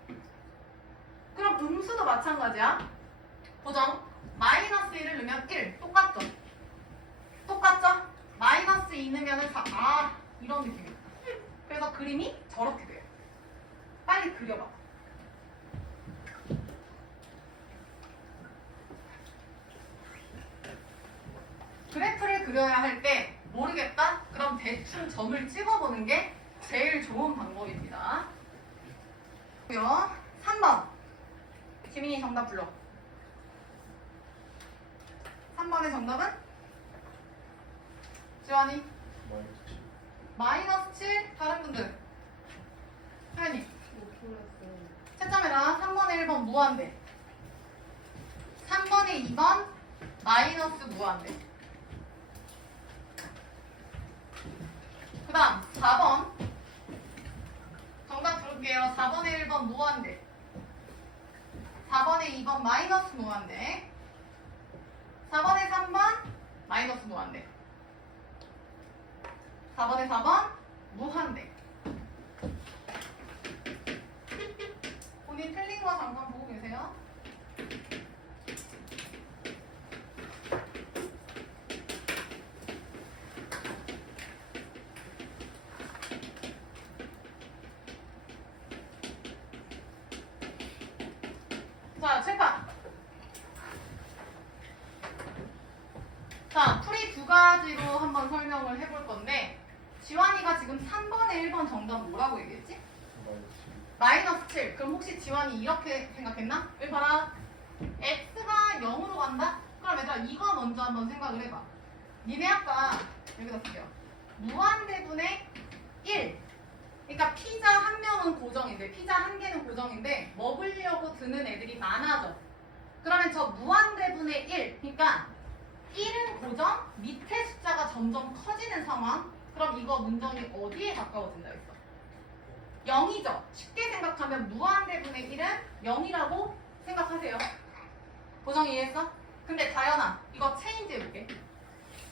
그럼 음수도 마찬가지야. 보정. 마이너스 1을 넣으면 1. 똑같죠? 똑같죠? 마이너스 2 넣으면 4. 이런 느낌이에요. 그래서 그림이 저렇게 돼요. 빨리 그려봐. 그래프를 그려야 할 때 모르겠다? 그럼 대충 점을 찍어보는 게 제일 좋은 방법입니다. 3번. 지민이 정답 불러. 3번의 정답은? 지환이? 마이너스 7. 다른 분들? 하연이? 채점해라. 3번에 1번 무한대. 3번에 2번 마이너스 무한대. 그 다음 4번. 정답 부를게요. 4번에 1번 무한대. 4번에 2번 마이너스 무한대. 4번에 3번 마이너스 무한대. 4번에 4번 무한대. 본인 틀린 거 잠깐 보고 계세요. 자, 체크. 자, 풀이 두 가지로 한번 설명을 해볼 건데, 지환이가 지금 3번에 1번 정답 뭐라고 얘기했지? 마이너스 7. 그럼 혹시 지환이 이렇게 생각했나? 여기 봐라. x가 0으로 간다? 그럼 얘들아 이거 먼저 한번 생각을 해봐. 니네 아까 여기다 쓸게요. 무한대분의 1. 그러니까 피자 한 명은 고정인데, 피자 한 개는 고정인데 먹으려고 드는 애들이 많아져. 그러면 저 무한대분의 1. 그러니까 1은 고정, 밑에 숫자가 점점 커지는 상황. 그럼 이거 문정이 어디에 가까워진다 했어? 0이죠. 쉽게 생각하면 무한대분의 1은 0이라고 생각하세요. 고정 이해했어? 근데 다현아, 이거 체인지 해볼게.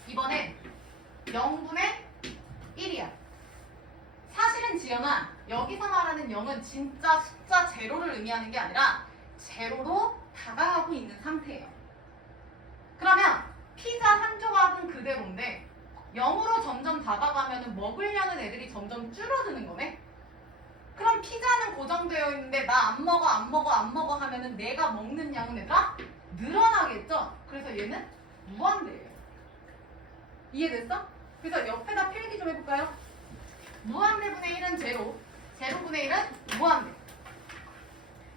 이번엔 0분의 1이야. 사실은 지연아, 여기서 말하는 0은 진짜 숫자 제로를 의미하는 게 아니라 제로로 다가가고 있는 상태예요. 그러면 피자 한 조각은 그대로인데 0으로 점점 다가가면 먹으려는 애들이 점점 줄어드는 거네? 그럼 피자는 고정되어 있는데 나 안 먹어 안 먹어 안 먹어 하면은 내가 먹는 양은 얘들아 늘어나겠죠? 그래서 얘는 무한대예요. 이해됐어? 그래서 옆에다 필기 좀 해볼까요? 무한대분의 1은 제로, 제로분의 1은 무한대.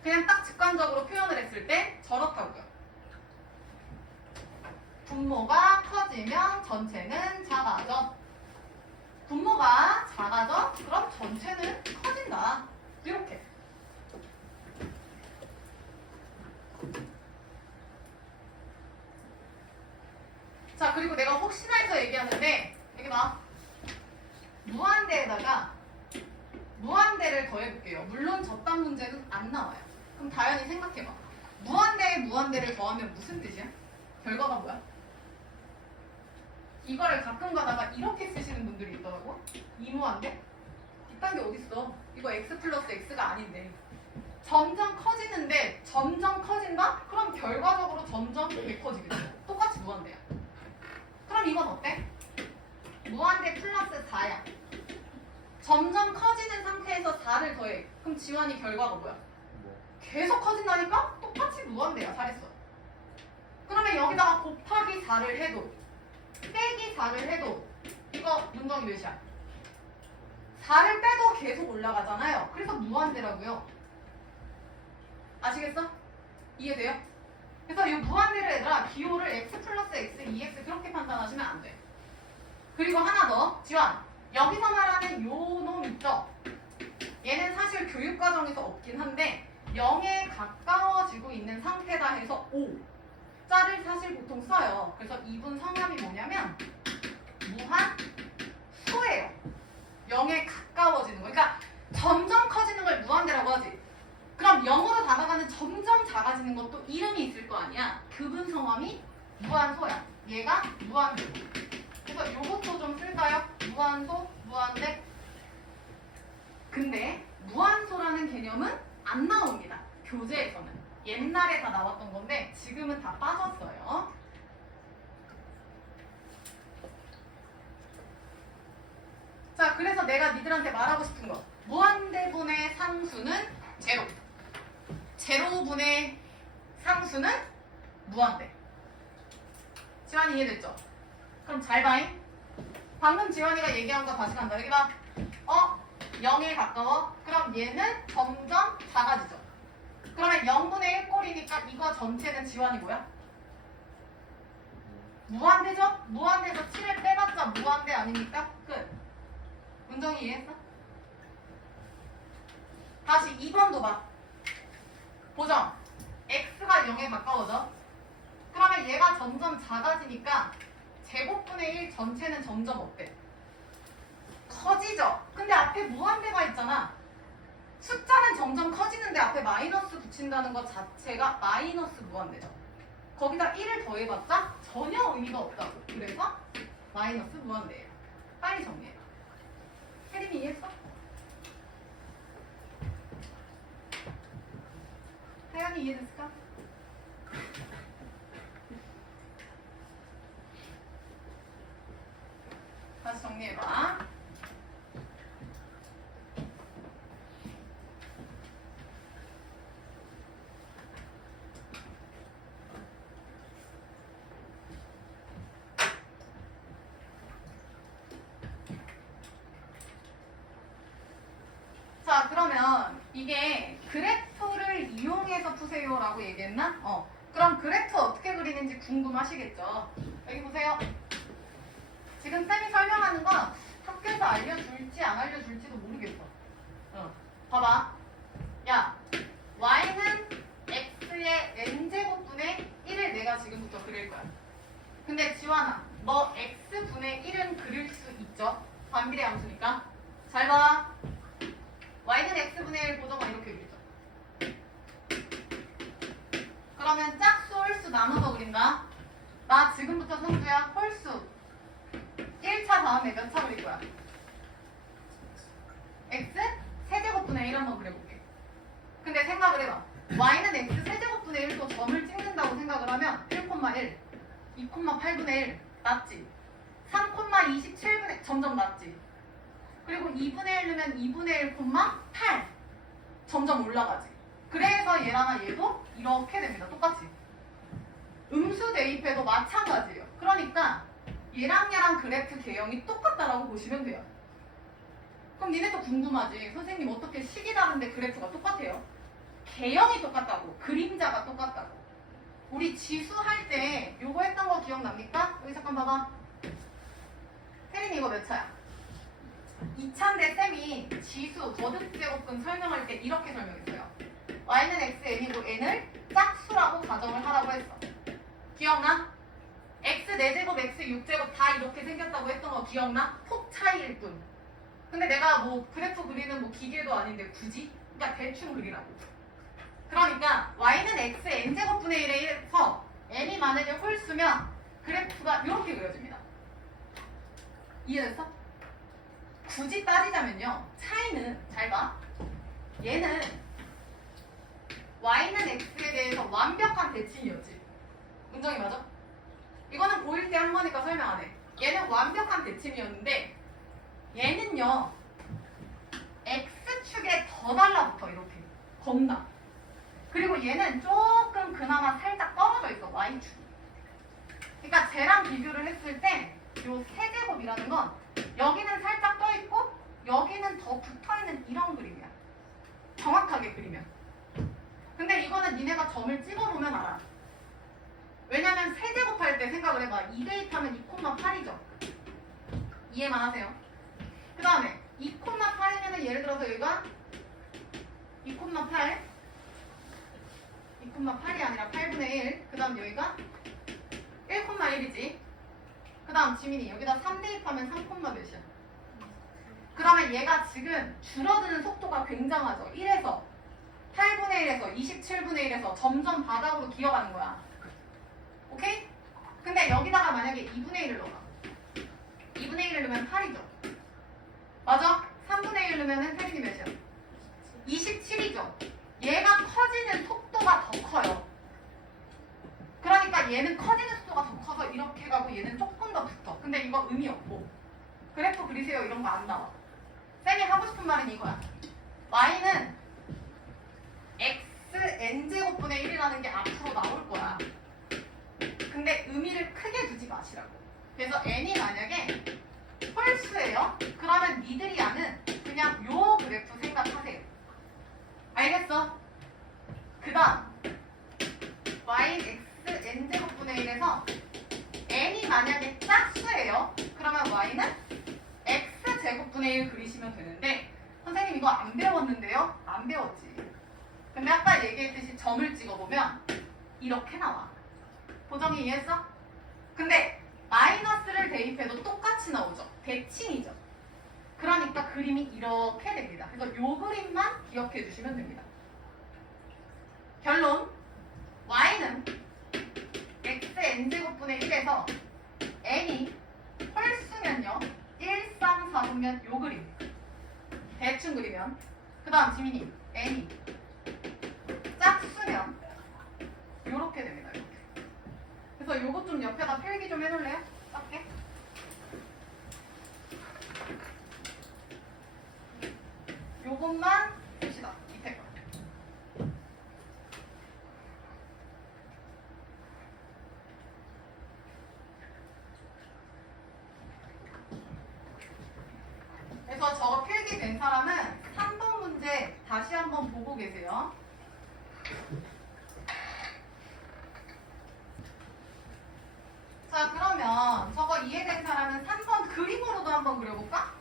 그냥 딱 직관적으로 표현을 했을 때 저렇다고요. 분모가 커지면 전체는 작아져. 분모가 작아져? 그럼 전체는 커진다. 이렇게. 자, 그리고 내가 혹시나 해서 얘기하는데 여기 봐. 무한대에다가 무한대를 더해볼게요. 물론 저딴 문제는 안 나와요. 그럼 다현이 생각해봐. 무한대에 무한대를 더하면 무슨 뜻이야? 결과가 뭐야? 이거를 가끔 가다가 이렇게 쓰시는 분들이 있더라고. 이무한대? 이딴 게 어딨어. 이거 x 플러스 x가 아닌데. 점점 커지는데 점점 커진다? 그럼 결과적으로 점점 왜 커지겠죠? 똑같이 무한대야. 그럼 이건 어때? 무한대 플러스 4야. 점점 커지는 상태에서 4를 더해. 그럼 지환이 결과가 뭐야? 계속 커진다니까? 똑같이 무한대야. 잘했어. 그러면 여기다가 곱하기 4를 해도 빼기 4를 해도 이거 문정이 몇이야? 4를 빼도 계속 올라가잖아요. 그래서 무한대라고요. 아시겠어? 이해돼요? 그래서 이 무한대를 얘들아 기호를 x 플러스 x, 2x 그렇게 판단하시면 안 돼. 그리고 하나 더. 지환, 여기서 말하는 요 놈 있죠? 얘는 사실 교육과정에서 없긴 한데 0에 가까워지고 있는 상태다 해서 5자를 사실 보통 써요. 그래서 이분 성함이 뭐냐면 무한소예요. 0에 가까워지는 거. 그러니까 점점 커지는 걸 무한대라고 하지. 그럼 0으로 다가가는 점점 작아지는 것도 이름이 있을 거 아니야. 그분 성함이 무한소야. 얘가 무한대. 그래서 요것도 좀 쓸까요? 무한소, 무한대. 근데 무한소라는 개념은 안 나옵니다. 교재에서는. 옛날에 다 나왔던 건데 지금은 다 빠졌어요. 자, 그래서 내가 니들한테 말하고 싶은 거. 무한대분의 상수는 제로. 제로분의 상수는 무한대. 지환이 이해됐죠? 그럼 잘 봐잉. 방금 지환이가 얘기한 거 다시 간다. 여기 봐. 0에 가까워. 그럼 얘는 점점 작아지죠. 그러면 0분의 1꼴이니까 이거 전체는 지환이 뭐야? 무한대죠? 무한대에서 7을 빼봤자 무한대 아닙니까? 끝. 문정이 이해했어? 다시 2번도 봐. 보정. x가 0에 가까워져. 그러면 얘가 점점 작아지니까 제곱분의 1 전체는 점점 어때? 커지죠? 근데 앞에 무한대가 있잖아. 숫자는 점점 커지는데 앞에 마이너스 붙인다는 것 자체가 마이너스 무한대죠. 거기다 1을 더해봤자 전혀 의미가 없다고. 그래서 마이너스 무한대예요. 빨리 정리해. 혜림이 이해했어? 하연이 이해됐을까? 다시 정리해봐. 자, 그러면 이게 그래프를 이용해서 푸세요라고 얘기했나? 그럼 그래프 어떻게 그리는지 궁금하시겠죠? 여기 보세요. 지금 쌤이 설명하는 건 학교에서 알려줄지 안 알려줄지도 모르겠어. 봐봐. 야, y는 x의 n제곱분의 1을 내가 지금부터 그릴 거야. 근데 지환아, 너 x분의 1은 그릴 수 있죠? 반비례 함수니까. 잘 봐. y는 x분의 1 고정은 이렇게 그리죠. 그러면 짝수 홀수 나눠서 그린다. 나 지금부터 선수야. 홀수 1차 다음에 몇 차 그릴 거야? x 세제곱분의 1 한번 그려볼게. 근데 생각을 해봐. y는 x 세제곱분의 1도 점을 찍는다고 생각을 하면 1,1, 2,8분의 1 낮지. 3,27분의 점점 낮지. 그리고 2분의 1 넣으면 2분의 1,8 점점 올라가지. 그래서 얘랑 얘도 이렇게 됩니다. 똑같이. 음수 대입해도 마찬가지예요. 그러니까 얘랑 그래프 개형이 똑같다라고 보시면 돼요. 그럼 니네도 궁금하지. 선생님 어떻게 식이 다른데 그래프가 똑같아요? 개형이 똑같다고. 그림자가 똑같다고. 우리 지수 할 때 요거 했던 거 기억납니까? 여기 잠깐 봐봐. 혜린이 이거 몇 차야? 2차인데 쌤이 지수 거듭제곱근 설명할 때 이렇게 설명했어요. y는 x, n이고 n을 짝수라고 가정을 하라고 했어. 기억나? x 4제곱, x 6제곱 다 이렇게 생겼다고 했던 거 기억나? 폭 차이일 뿐. 근데 내가 뭐 그래프 그리는 뭐 기계도 아닌데 굳이? 그러니까 대충 그리라고. 그러니까 y는 x n제곱분의 1에 1에서 n이 만약에 홀수면 그래프가 이렇게 그려집니다. 이해됐어? 굳이 따지자면요. 차이는 잘 봐. 얘는 y는 x에 대해서 완벽한 대칭이었지. 문정이 맞아? 이거는 고1 때 한 거니까 설명 안 해. 얘는 완벽한 대칭이었는데 얘는요. x축에 더 달라붙어 이렇게. 겁나. 그리고 얘는 조금 그나마 살짝 떨어져 있어. y축이. 그러니까 쟤랑 비교를 했을 때 요 세제곱이라는 건 여기는 살짝 떠 있고 여기는 더 붙어있는 이런 그림이야. 정확하게 그리면. 근데 이거는 니네가 점을 찍어보면 알아. 왜냐면 세제곱할 때 생각을 해봐. 2 대입하면 2,8이죠. 이해만 하세요. 그 다음에 2,8이면 예를 들어서 여기가 2,8 2,8이 아니라 8분의 1. 그 다음 여기가 1,1이지. 그 다음 지민이 여기다 3 대입하면 3, 몇이야? 그러면 얘가 지금 줄어드는 속도가 굉장하죠. 1에서 8분의 1에서 27분의 1에서 점점 바닥으로 기어가는 거야. 오케이? 근데 여기다가 만약에 2분의 1을 넣어봐. 2분의 1을 넣으면 8이죠. 맞아? 3분의 1 넣으면 혜린이 몇이야? 27이죠. 얘가 커지는 속도가 더 커요. 그러니까 얘는 커지는 속도가 더 커서 이렇게 가고 얘는 조금 더 붙어. 근데 이거 의미 없고. 그래프 그리세요 이런 거 안 나와. 쌤이 하고 싶은 말은 이거야. y는 x n제곱분의 1이라는 게 앞으로 나올 거야. 근데 의미를 크게 두지 마시라고. 그래서 n이 만약에 홀수예요? 그러면 니들이 아는 그냥 요 그래프 생각하세요. 알겠어? 그 다음 y는 x n제곱분의 1에서 n이 만약에 짝수예요? 그러면 y는 x제곱분의 1 그리시면 되는데 선생님 이거 안 배웠는데요? 안 배웠지. 근데 아까 얘기했듯이 점을 찍어보면 이렇게 나와. 보정이 이해했어? 근데 마이너스를 대입해도 똑같이 나오죠. 대칭이죠. 그러니까 그림이 이렇게 됩니다. 그래서 요 그림만 기억해 주시면 됩니다. 결론 y는 x n제곱분의 1에서 n이 홀수면요 1, 3, 4분면 요 그림. 대충 그리면 그 다음 지민이 n이 짝수면 요렇게 됩니다. 이렇게. 그래서 요거 좀 옆에다 필기 좀 해놓을래요? 작게. 요것만 봅시다. 밑에 거. 그래서 저거 필기된 사람은 3번 문제 다시 한번 보고 계세요. 자, 그러면 저거 이해된 사람은 3번 그림으로도 한번 그려볼까?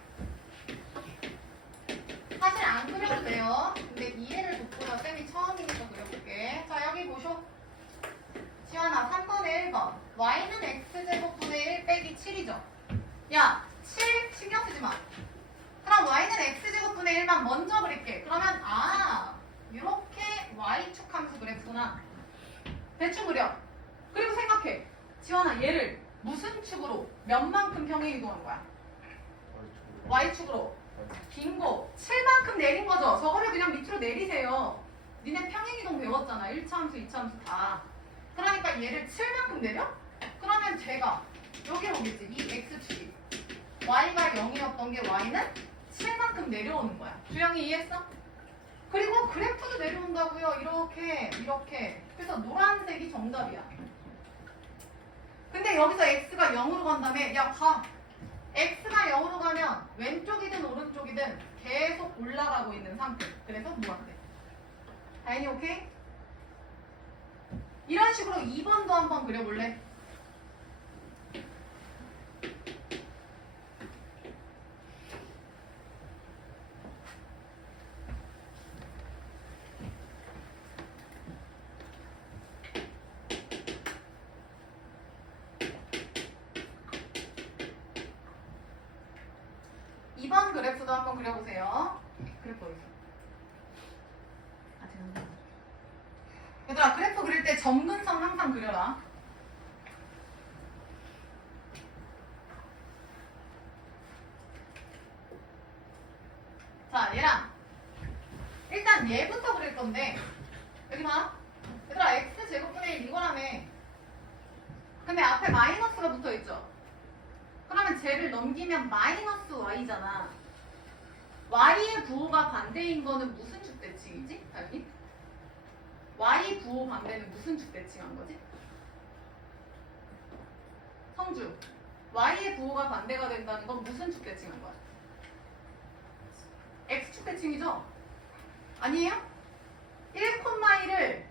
사실 안 그려도 돼요. 근데 이해를 돕고자 쌤이 처음이니까 그려볼게. 자, 여기 보쇼. 지환아, 3번에 1번. y는 x제곱분의 1 빼기 7이죠. 야, 7 신경 쓰지 마. 그럼 y는 x제곱분의 1만 먼저 그릴게. 그러면 이렇게 y축 함수 그랬구나. 대충 그려. 그리고 생각해. 지환아, 얘를 무슨 축으로 몇만큼 평행 이동한 거야? y축으로. 빙고. 7만큼 내린 거죠. 저거를 그냥 밑으로 내리세요. 니네 평행 이동 배웠잖아. 1차 함수, 2차 함수 다. 그러니까 얘를 7만큼 내려? 그러면 제가 여기로 오겠지. 이 x축이. y가 0이었던 게 y는 7만큼 내려오는 거야. 주영이 이해했어? 그리고 그래프도 내려온다고요. 이렇게 이렇게. 그래서 노란색이 정답이야. 근데 여기서 x가 0으로 간 다음에 야 봐. x가 0으로 가면 왼쪽이든 오른쪽이든 계속 올라가고 있는 상태. 그래서 무한대. 다행히 오케이? 이런 식으로 2번도 한번 그려볼래? 이번 그래프도 한번 그려보세요. 그래프 어디 있어? 죄송합니다. 얘들아, 그래프 그릴 때 점근선 항상 그려라. 자, 얘랑 일단 얘부터 그릴 건데 여기 봐. 얘들아, x제곱분의 1 이거라며. 근데 앞에 마이너스가 붙어있죠? 그러면 쟤를 넘기면 마이너스 y잖아. y의 부호가 반대인 거는 무슨 축 대칭이지? 여기? y 부호 반대는 무슨 축 대칭한 거지? 성주. y의 부호가 반대가 된다는 건 무슨 축 대칭한 거야? x축 대칭이죠? 아니에요? 1,1을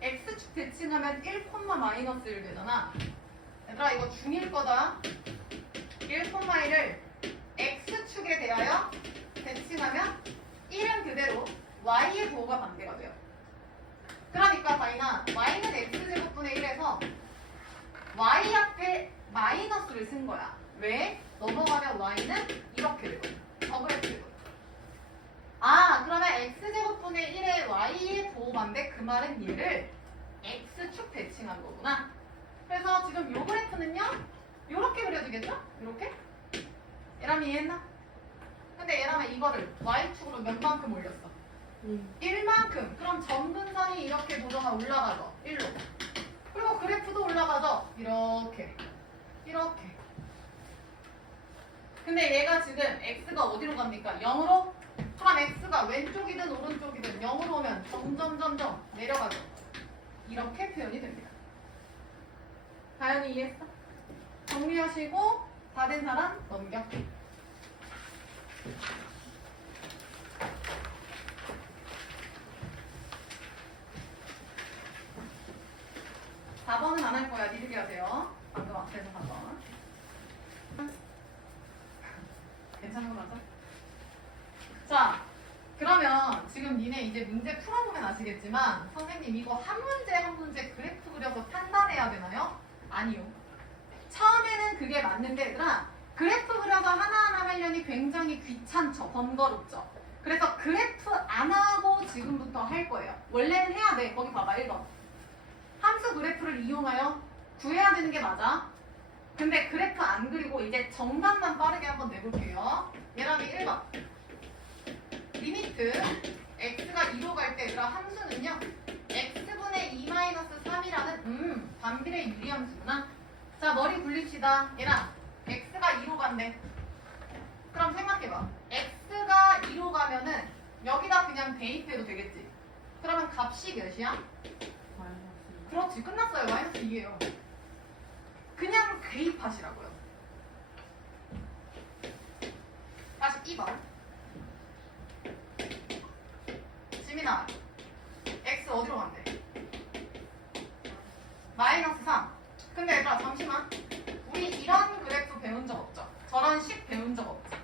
x축 대칭하면 1,-1 되잖아. 얘들아, 이거 중1 거다. 1,1을 x축에 대하여 대칭하면 1은 그대로 y의 부호가 반대가 돼요. 그러니까 다이나 y는 x제곱분의 1에서 y 앞에 마이너스를 쓴 거야. 왜? 넘어가면 y는 이렇게 되거든. 더그래프 되거든. 그러면 x제곱분의 1에 y의 부호 반대, 그 말은 얘를 x축 대칭한 거구나. 그래서 지금 요 그래프는요, 요렇게 그려지겠죠? 요렇게? 얘라면 이해했나? 근데 얘라면 이거를 y축으로 몇 만큼 올렸어? 1만큼. 그럼 점근선이 이렇게 보정아 올라가죠? 1로. 그리고 그래프도 올라가죠? 이렇게. 이렇게. 근데 얘가 지금 x가 어디로 갑니까? 0으로? 그럼 x가 왼쪽이든 오른쪽이든 0으로 오면 점점 내려가죠? 이렇게 표현이 됩니다. 다현이 이해했어? 정리하시고 다 된 사람 넘겨. 4번은 안 할 거야. 니들이 하세요. 방금 앞에서 4번. 괜찮은 거 맞아? 자, 그러면 지금 니네 이제 문제 풀어보면 아시겠지만 선생님 이거 한 문제 한 문제 그래프 그려서 판단해야 되나요? 아니요. 처음에는 그게 맞는데 얘들아, 그래프 그려서 하나하나 하려니 굉장히 귀찮죠. 번거롭죠. 그래서 그래프 안 하고 지금부터 할 거예요. 원래는 해야 돼. 거기 봐봐. 1번. 함수 그래프를 이용하여 구해야 되는 게 맞아. 근데 그래프 안 그리고 이제 정답만 빠르게 한번 내볼게요. 얘라면 1번. 리미트 x가 2로 갈 때 얘들아 함수는요 x분의 2 마이너스 3이라는 반비례 유리함수구나. 자 머리 굴립시다. 얘랑 x가 2로 간대. 그럼 생각해봐. x가 2로 가면은 여기다 그냥 대입해도 되겠지. 그러면 값이 몇이야? 그렇지 끝났어요. 마이너스 2예요. 그냥 대입하시라고요. 다시 2번. 지민아 x 어디로 간대? 마이너스 3. 근데 얘들아 잠시만. 우리 이런 그래프 배운 적 없죠? 저런 식 배운 적 없지?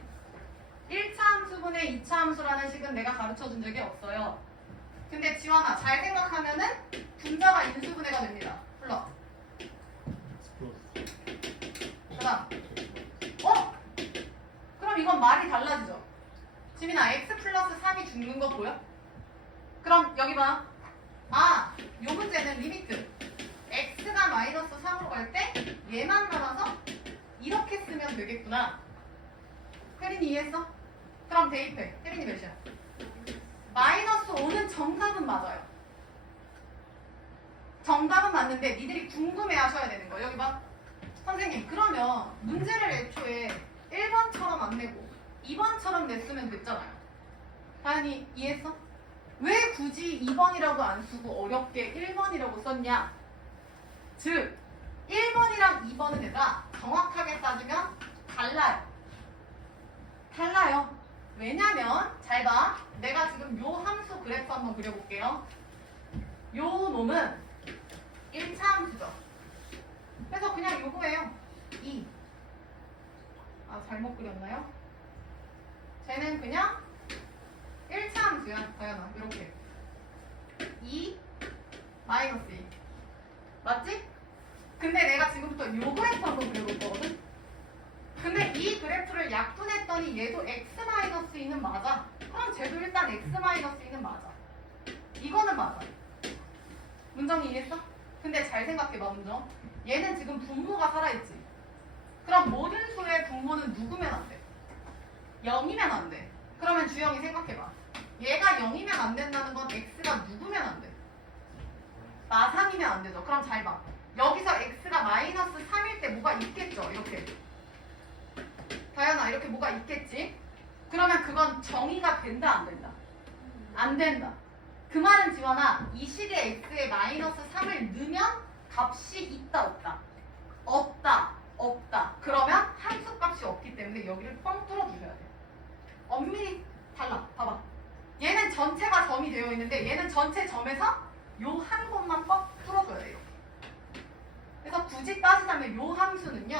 1차 함수분의 2차 함수라는 식은 내가 가르쳐준 적이 없어요. 근데 지원아 잘 생각하면은 분자가 인수분해가 됩니다. 불러. 그다음 그럼 이건 말이 달라지죠? 지민아 x 플러스 3이 죽는 거 보여? 그럼 여기 봐. 아, 요 문제는 리미트 x가 마이너스 3으로 갈 때 얘만 남아서 이렇게 쓰면 되겠구나. 혜린이 이해했어? 그럼 대입해. 혜린이 몇이야? 마이너스 5는 정답은 맞아요. 정답은 맞는데 니들이 궁금해 하셔야 되는 거예요. 여기 봐. 선생님 그러면 문제를 애초에 1번처럼 안 내고 2번처럼 냈으면 됐잖아요. 다현이 이해했어? 왜 굳이 2번이라고 안 쓰고 어렵게 1번이라고 썼냐? 즉 1번이랑 2번은 얘가 정확하게 따지면 달라요. 달라요. 왜냐면 잘 봐. 내가 지금 요 함수 그래프 한번 그려볼게요. 요 놈은 1차 함수죠. 그래서 그냥 요거예요. 2. 아 잘못 그렸나요? 쟤는 그냥 1차 함수야. 다현아 이렇게 2 마이너스 2 맞지? 근데 내가 지금부터 요 그래프 한번 그려볼 거거든? 근데 이 그래프를 약분했더니 얘도 x-2는 맞아. 그럼 쟤도 일단 x-2는 맞아. 이거는 맞아. 문정이 이해했어? 근데 잘 생각해봐 문정. 얘는 지금 분모가 살아있지. 그럼 모든 수의 분모는 누구면 안 돼? 0이면 안 돼. 그러면 주영이 생각해봐. 얘가 0이면 안 된다는 건 x가 누구면 안 돼? 마삼이면 안 되죠. 그럼 잘 봐. 여기서 x가 마이너스 3일 때 뭐가 있겠죠? 이렇게. 다현아 이렇게 뭐가 있겠지? 그러면 그건 정의가 된다 안 된다? 안 된다. 그 말은 지원아 이 식의 x에 마이너스 3을 넣으면 값이 있다 없다? 없다 없다. 그러면 함수 값이 없기 때문에 여기를 뻥 뚫어주셔야 돼. 엄밀히 달라. 봐봐. 얘는 전체가 점이 되어 있는데 얘는 전체 점에서 요 한 곳만 뻥 뚫어줘야 돼요. 그래서 굳이 따지자면 요 함수는요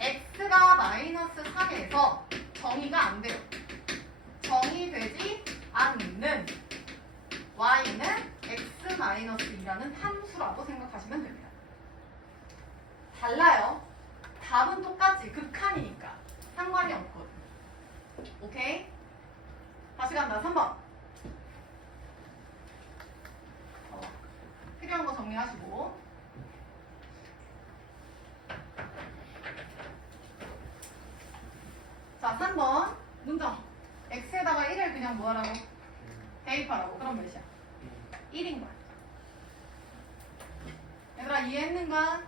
x가 마이너스 3에서 정의가 안 돼요. 정의되지 않는 y는 x-2라는 함수라고 생각하시면 됩니다. 달라요. 답은 똑같지. 극한이니까 상관이 없거든. 오케이? 다시 간다. 3번. 필요한 거 정리하시고. 자, 3번. 문정. x에다가 1을 그냥 뭐 하라고? 대입하라고. 그럼 몇이야? 1인 거야. 얘들아 이해했는가?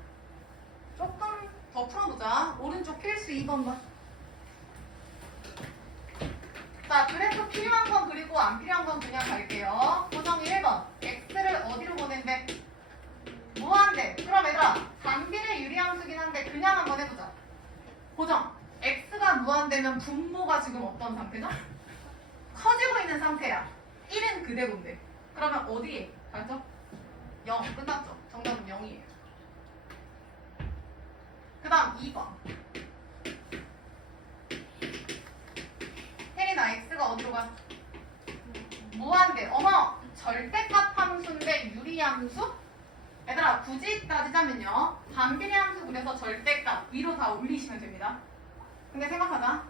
조금 더 풀어보자. 오른쪽 필수 2번 봐. 자, 그래프 필요한 건 그리고 안 필요한 건 그냥 갈게요. 고정 1번. x를 어디로 보낸대? 무한대. 그럼 얘들아 반비례 유리함수긴 한데 그냥 한번 해보자. 고정. x가 무한대면 분모가 지금 어떤 상태죠? 커지고 있는 상태야. 1은 그대로인데. 그러면 어디에 가죠? 0. 끝났죠? 정답은 0이에요. 그 다음 2번. 혜린아 x가 어디로 가? 무한대. 어머! 절대값 함수인데 유리함수? 얘들아 굳이 따지자면요 반비례 함수 그래서 절대값 위로 다 올리시면 됩니다. 근데 생각하자.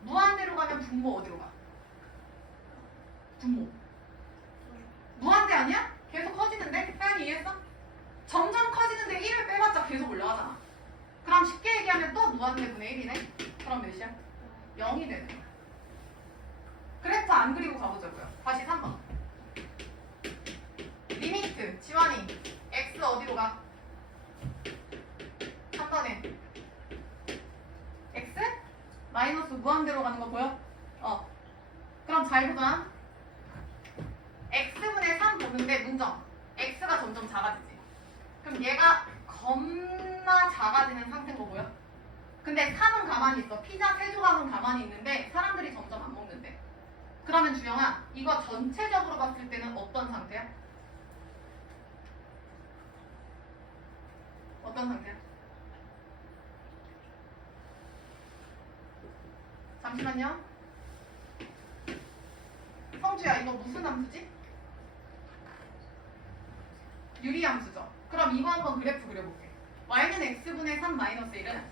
무한대로 가면 분모 어디로 가? 분모 무한대 아니야? 계속 커지는데? 혜연이 이해했어? 점점 커지는데 1을 빼봤자 계속 올라가잖아. 그럼 쉽게 얘기하면 또 무한대분의 1이네? 그럼 몇이야? 0이 되는 거야. 안 그리고 가보자고요. 다시 3번. 리미트 지환이 x 어디로 가? 3번에 x 마이너스 무한대로 가는 거 보여? 그럼 잘 보자. x분의 3 보는데 문정 x가 점점 작아지지. 그럼 얘가 겁나 작아지는 상태인 거 보여? 근데 3은 가만히 있어. 피자 3조각은 가만히 있는데 사람들이 점점 안 먹는데. 그러면 주영아 이거 전체적으로 봤을 때는 어떤 상태야? 어떤 상태야? 잠시만요. 성주야 이거 무슨 함수지? 유리함수죠. 그럼 이거 한번 그래프 그려볼게. y는 x분의 3 마이너스 1은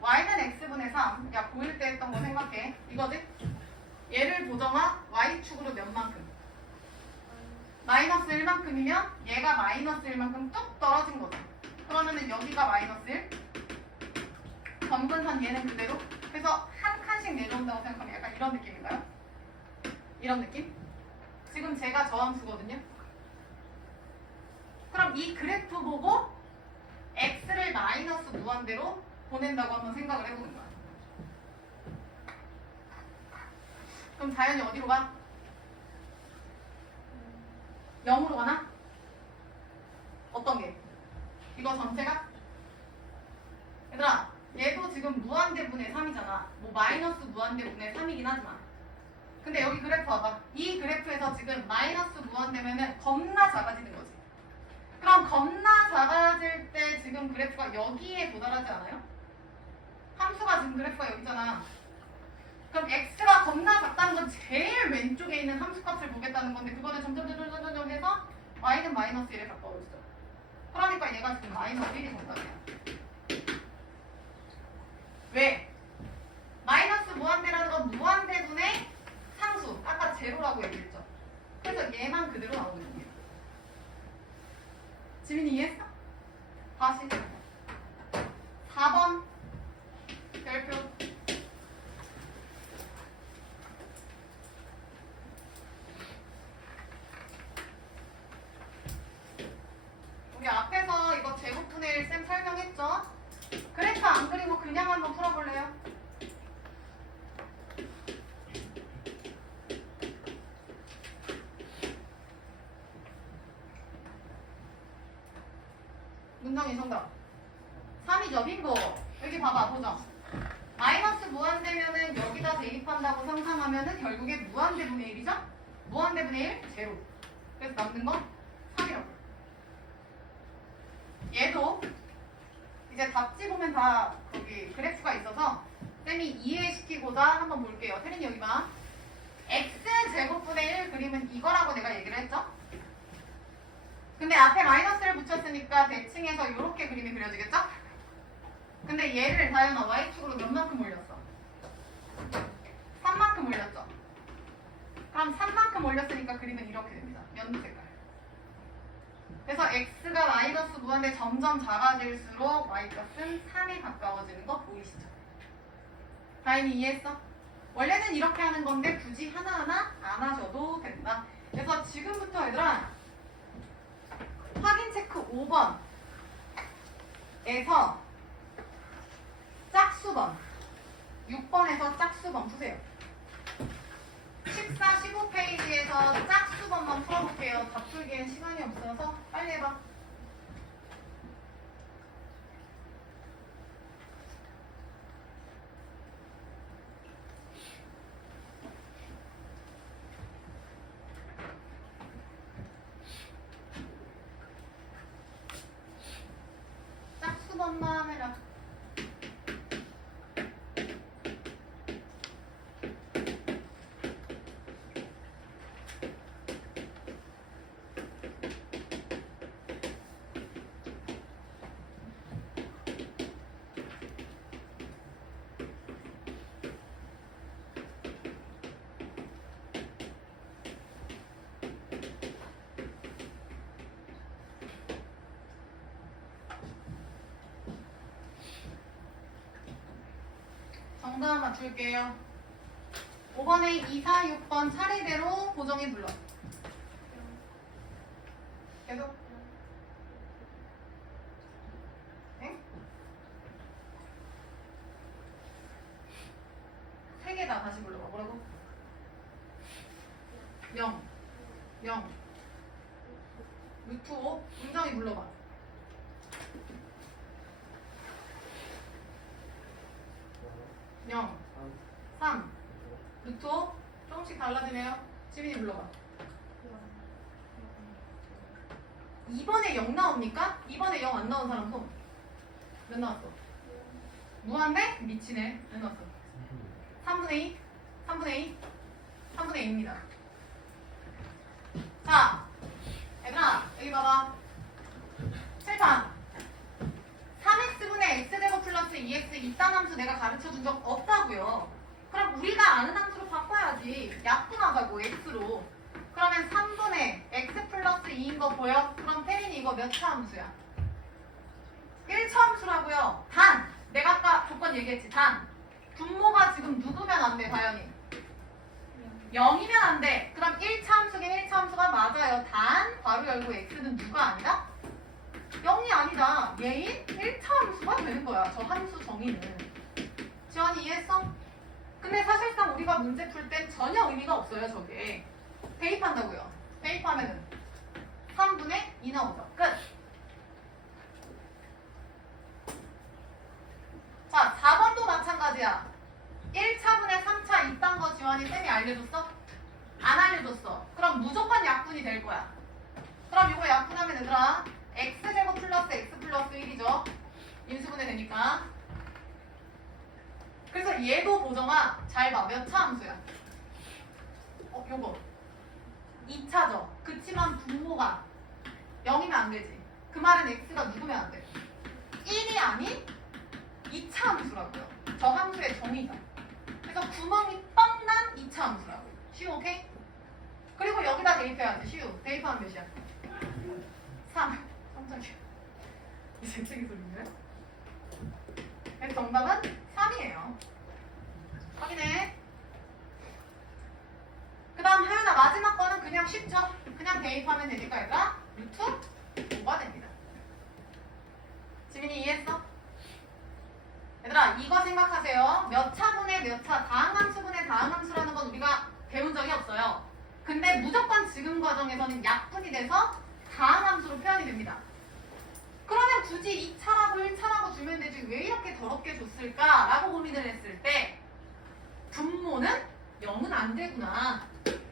y는 x분의 3. 야 고1 때 했던 거 생각해. 이거지? 얘를 보정하 y축으로 몇 만큼? 마이너스 1만큼이면 얘가 마이너스 1만큼 뚝 떨어진 거죠. 그러면은 여기가 마이너스 1 점근선 얘는 그대로. 그래서 한 칸씩 내려온다고 생각하면 약간 이런 느낌인가요? 이런 느낌? 지금 제가 저함수거든요. 그럼 이 그래프 보고 x를 마이너스 무한대로 보낸다고 한번 생각을 해보는 거야. 그럼 자연이 어디로 가? 0으로 가나? 어떤 게? 이거 전체가? 얘들아 얘도 지금 무한대분의 3이잖아. 뭐 마이너스 무한대분의 3이긴 하지만 근데 여기 그래프 봐봐. 이 그래프에서 지금 마이너스 무한대면은 겁나 작아지는 거지. 그럼 겁나 작아질 때 지금 그래프가 여기에 도달하지 않아요? 함수가 지금 그래프가 여기 있잖아. 그럼 x가 겁나 작다는 건 제일 왼쪽에 있는 함수값을 보겠다는 건데 그거는 점점 해서 y는 마이너스 1에 가까워지죠. 그러니까 얘가 지금 마이너스 1이 정답이야. 왜? 마이너스 무한대라는 건 무한대분의 상수. 아까 제로라고 얘기했죠. 그래서 얘만 그대로 나오는 겁니다. 지민이 이해했어? 다시 4번 별표. 우리 앞에서 이거 제곱분의 1 쌤 설명했죠? 그래프 안 그리고 그냥 한번 풀어볼래요? 문정이 정답 3이죠. 빙고. 여기 봐봐 보정. 마이너스 무한대면은 여기다 대입한다고 상상하면은 결국에 무한대분의 1이죠? 무한대분의 1 제로. 그래서 남는 건 3이라고. 얘도 이제 답지 보면 다 거기 그래프가 있어서 쌤이 이해시키고자 한번 볼게요. 태린이 여기 봐. x제곱분의 1 그림은 이거라고 내가 얘기를 했죠? 근데 앞에 마이너스를 붙였으니까 대칭해서 이렇게 그림이 그려지겠죠? 근데 얘를 다현아 y축으로 몇 만큼 올렸어? 3만큼 올렸죠? 그럼 3만큼 올렸으니까 그림은 이렇게 됩니다. 연두 색깔. 그래서 x가 마이너스 무한대 점점 작아질수록 y값은 3에 가까워지는 거 보이시죠? 다현이 이해했어? 원래는 이렇게 하는 건데 굳이 하나하나 안 하셔도 된다. 그래서 지금부터 얘들아 확인 체크 5번에서 짝수번 6번에서 짝수번 푸세요. 14, 15페이지에서 짝수번만 풀어볼게요. 답 풀기엔 시간이 없어서 빨리 해봐. 짝수번만 해라. 정답 맞출게요. 5번에 2, 4, 6번 차례대로 보정해 불러. 계속. 네? 3개 다 다시 불러봐. 뭐라고? 0, 0, 루트 5, 운정이 불러봐. 0, 3, 루트 5, 조금씩 달라지네요. 지민이 불러봐. 2번에 0 나옵니까? 2번에 0 안 나온 사람 손. 몇 나왔어? 무한대? 미치네. 몇 나왔어? 3분의 2? 3분의 2? 3분의 2입니다. 자, 얘들아, 여기 봐봐. 칠판. 3x분의 x제곱 플러스 2x 이딴 함수 내가 가르쳐준 적 없다고요. 그럼 우리가 아는 함수로 바꿔야지. 약분하자고, x로. 그러면 3분의 x 플러스 2인 거 보여? 그럼 태린이 이거 몇 차 함수야? 1차 함수라고요. 단! 내가 아까 조건 얘기했지. 단! 분모가 지금 누구면 안 돼, 다현이? 0이면 안 돼. 그럼 1차 함수긴 1차 함수가 맞아요. 단, 괄호 열고 x는 누가 아니다? 0이 아니다. 얘인 1차 함수가 되는 거야. 저 함수 정의는. 지원이 이해했어? 근데 사실상 우리가 문제 풀 땐 전혀 의미가 없어요, 저게. 대입한다고요. 대입하면은 3분의 2 나오죠. 끝! 자, 4번도 마찬가지야. 1차분의 3차 이딴 거 지원이 쌤이 알려줬어? 안 알려줬어. 그럼 무조건 약분이 될 거야. 그럼 이거 약분하면 얘들아 x제곱 플러스 x 플러스 1이죠. 인수분해 되니까. 그래서 얘도 보정아 잘 봐. 몇 차 함수야? 요거 2차죠. 그치만 분모가 0이면 안 되지. 그 말은 x가 누구면 안 돼? 1이 아닌 2차 함수라고요. 저 함수의 정의가. 그래서 구멍이 뻥 난 2차 함수라고. 쉬우, 오케이? 그리고 여기다 대입해야지. 쉬우. 대입하면 몇이야? 3. 깜짝이야. 이 재채기 소리인데? 그래서 정답은 3이에요. 확인해. 그 다음 하연아 마지막 거는 그냥 쉽죠? 그냥 대입하면 되니까 얘가 루트 5가 됩니다. 지민이 이해했어? 얘들아 이거 생각하세요. 몇 차분의 몇 차, 다항함수분의 다항함수라는 건 우리가 배운 적이 없어요. 근데 무조건 지금 과정에서는 약분이 돼서 다항함수로 표현이 됩니다. 그러면 굳이 2차라고 1차라고 주면 되지 왜 이렇게 더럽게 줬을까? 라고 고민을 했을 때 분모는 0은 안 되구나.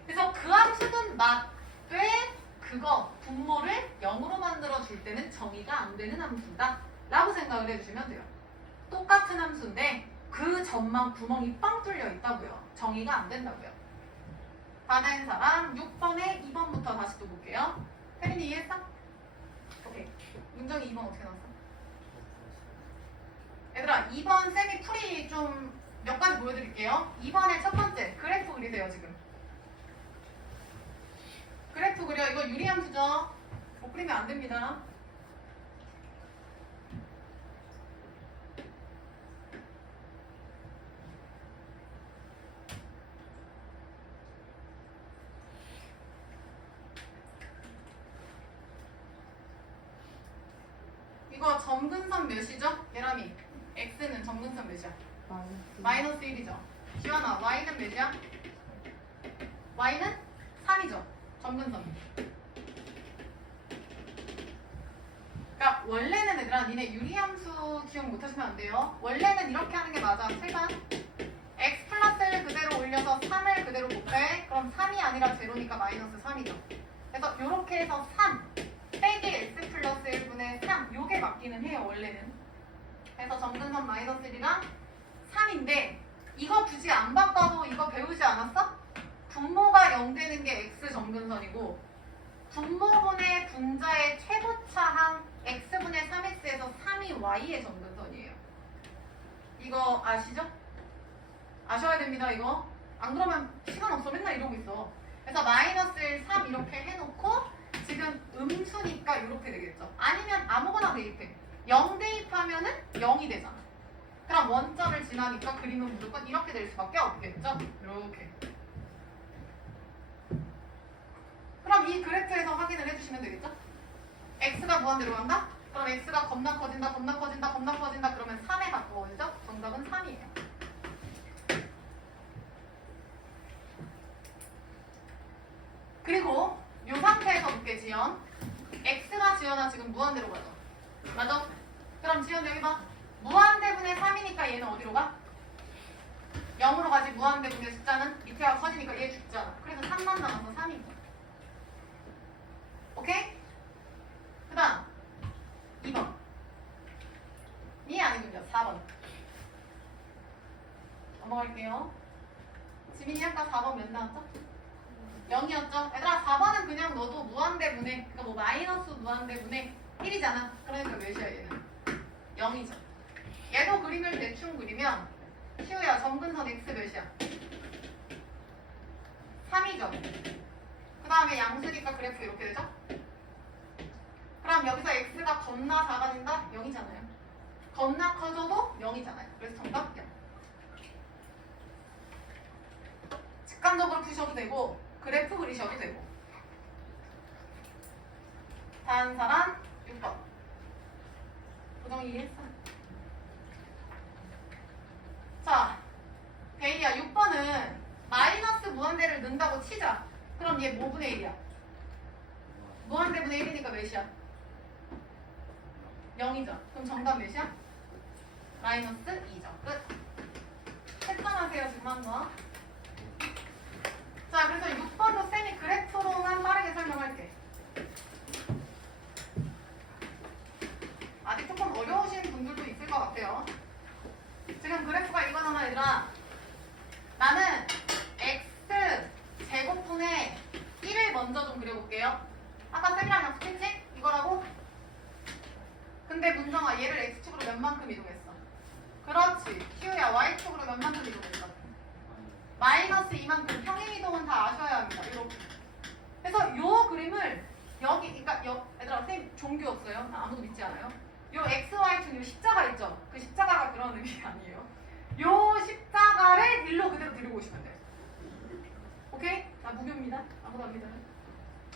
그래서 그 함수는 맞되 그거 분모를 0으로 만들어 줄 때는 정의가 안 되는 함수다 라고 생각을 해주시면 돼요. 똑같은 함수인데 그 점만 구멍이 빵 뚫려 있다고요. 정의가 안 된다고요. 다 된 사람 6번에 2번부터 다시 또 볼게요. 혜린이 이해했어? 오케이. 문정이 2번 어떻게 나왔어? 얘들아 2번 쌤이 풀이 좀 몇 가지 보여드릴게요. 2번의 첫 번째 그래프 그리세요. 지금 그래프 그려. 이거 유리함수죠? 못 그리면 안 됩니다. 이거 점근선 몇이죠? 예람이 x는 점근선 몇이야? 마이너스 1이죠. 지원아 y는 몇이야? y는 3이죠. 점근선. 그러니까 원래는 얘들아 니네 유리함수 기억 못하시면 안 돼요. 원래는 이렇게 하는 게 맞아. 7번 x 플러스를 그대로 올려서 3을 그대로 곱해. 그럼 3이 아니라 제로니까 마이너스 3이죠. 그래서 이렇게 해서 3 빼기 x 플러스 1분의 3 요게 맞기는 해요. 원래는. 그래서 점근선 마이너스 1이랑 3인데 이거 굳이 안 바꿔도 이거 배우지 않았어? 분모가 0 되는 게 x 점근선이고 분모분의 분자의 최고차항 x분의 3x에서 3이 y의 점근선이에요. 이거 아시죠? 아셔야 됩니다. 이거 안 그러면 시간 없어 맨날 이러고 있어. 그래서 마이너스 1, 3 이렇게 해놓고 지금 음수니까 이렇게 되겠죠. 아니면 아무거나 대입해. 0 대입하면은 0이 되잖아. 그럼 원점을 지나니까 그림은 무조건 이렇게 될 수밖에 없겠죠? 이렇게. 그럼 이 그래프에서 확인을 해주시면 되겠죠? x가 무한대로 간다? 그럼 x가 겁나 커진다, 겁나 커진다, 겁나 커진다. 그러면 3에 가까워지죠? 정답은 3이에요. 그리고 이 상태에서 볼게, 지연. x가 지연아 지금 무한대로 가죠? 맞아? 그럼 지연 여기 봐. 무한대분의 3이니까 얘는 어디로 가? 0으로 가지. 무한대분의 숫자는 밑에가 커지니까 얘 죽잖아. 그래서 3만 남아서 3인 거야. 오케이? 그 다음 2번 이 아니군요. 4번 넘어갈게요. 지민이 아까 4번 몇 나왔죠? 0이었죠? 얘들아 4번은 그냥 넣어도 무한대분의, 그러니까 뭐 마이너스 무한대분의 1이잖아. 그러니까 몇이야 얘는? 0이죠. 얘도 그림을 대충 그리면 시우야 점근선 x 몇이야? 3이죠. 그 다음에 양수니까 그래프 이렇게 되죠? 그럼 여기서 x가 겁나 작아진다? 0이잖아요. 겁나 커져도 0이잖아요. 그래서 정답 0. 직관적으로 푸셔도 되고 그래프 그리셔도 되고. 다음 사람 6번. 고정이 이해했어? 자, 베이야 6번은 마이너스 무한대를 넣는다고 치자. 그럼 얘 뭐 분의 1이야? 무한대분의 1이니까 몇이야? 0이죠. 그럼 정답 몇이야? 마이너스 2죠. 끝. 패턴하세요 지금 한번. 자, 그래서 6번도 쌤이 그래프로만 빠르게 설명할게. 아직 조금 어려우신 분들도 있을 것 같아요. 지금 그래프가 이거잖아 얘들아. 나는 x 제곱분의 1을 먼저 좀 그려볼게요. 아까 쌤이랑 약속했지? 이거라고? 근데 문정아 얘를 x축으로 몇 만큼 이동했어? 그렇지. q 야 y축으로 몇 만큼 이동했어? 마이너스 2만큼. 평행 이동은 다 아셔야 합니다. 이렇게. 그래서 요 그림을 여기, 그러니까 얘들아 쌤 종교 없어요? 아무도 믿지 않아요? 요 xy축 요 십자가 있죠? 그 십자가가 그런 의미가 아니에요. 요 십자가를 일로 그대로 들고 오시면 돼요. 오케이? 나 무교입니다. 아무도 안 믿어요.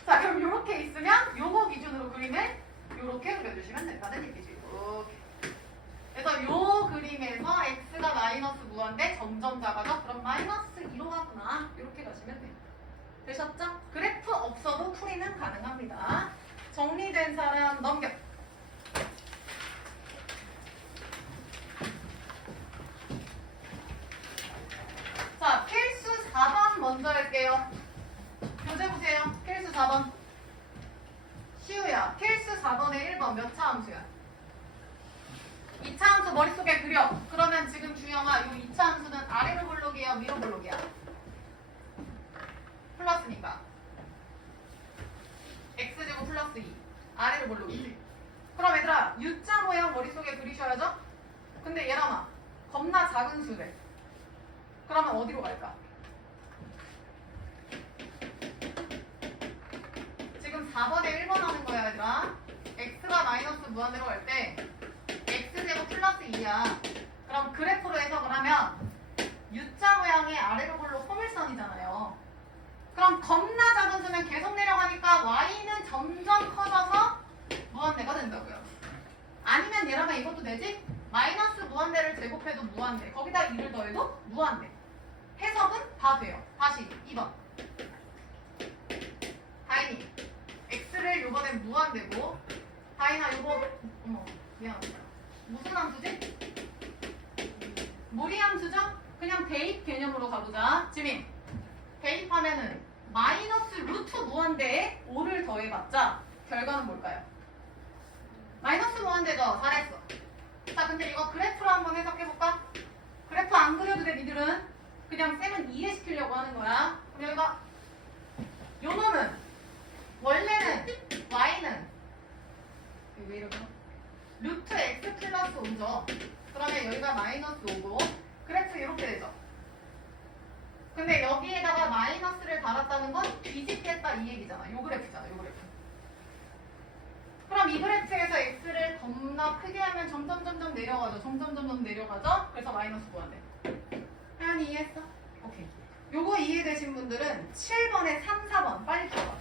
자, 그럼 요렇게 있으면 요거 기준으로 그림을 요렇게 그려주시면 된다는 얘기죠. 이렇게. 그래서 요 그림에서 x가 마이너스 무한대 점점 작아져. 그럼 마이너스 2로 가구나. 이렇게 가시면 돼요. 되셨죠? 그래프 없어도 풀이는 가능합니다. 정리된 사람 넘겨. 자, 필수 4번 먼저 할게요. 교재 보세요. 필수 4번. 시우야, 필수 4번에 1번 몇 차 함수야? 2차 함수 머릿속에 그려. 그러면 지금 주영아, 이 2차 함수는 아래로 볼록이야, 위로 볼록이야? 플러스니까. x제곱 플러스 2. 아래로 볼록이지. 그럼 얘들아, U자 모양 머릿속에 그리셔야죠? 근데 얘랑아, 겁나 작은 수래. 그러면 어디로 갈까? 지금 4번에 1번 하는 거야 얘들아. x가 마이너스 무한대로 갈 때 x제곱 플러스 2야. 그럼 그래프로 해석을 하면 U자 모양의 아래로 볼록 소물선이잖아요. 그럼 겁나 작은 수면 계속 내려가니까 y는 점점 커져서 무한대가 된다고요. 아니면 얘랑아 이것도 되지? 마이너스 무한대를 제곱해도 무한대. 거기다 2를 더해도 무한대. 해석은 다 돼요. 다시 2번. 다인이 x를 요번엔 무한대고, 다인아 요거 어머 미안합니다. 무슨 함수지? 무리함수죠? 그냥 대입 개념으로 가보자. 지민 대입하면은 마이너스 루트 무한대에 5를 더해봤자 결과는 뭘까요? 마이너스 무한대죠? 잘했어. 자, 근데 이거 그래프로 한번 해석해볼까? 그래프 안 그려도 돼 니들은. 그냥 쌤은 이해시키려고 하는 거야. 그럼 여기가 요 놈은 원래는 y는 왜 이러죠? 루트 x 플러스 5죠. 그러면 여기가 마이너스 5고 그래프 이렇게 되죠. 근데 여기에다가 마이너스를 달았다는 건 뒤집겠다 이 얘기잖아. 요 그래프잖아. 요 그래프. 그럼 이 그래프에서 x를 겁나 더 크게 하면 점점 내려가죠. 점점 내려가죠. 그래서 마이너스 무한대. 하연이 이해했어? 오케이. 요거 이해되신 분들은 7번에 3, 4번 빨리 풀어봐.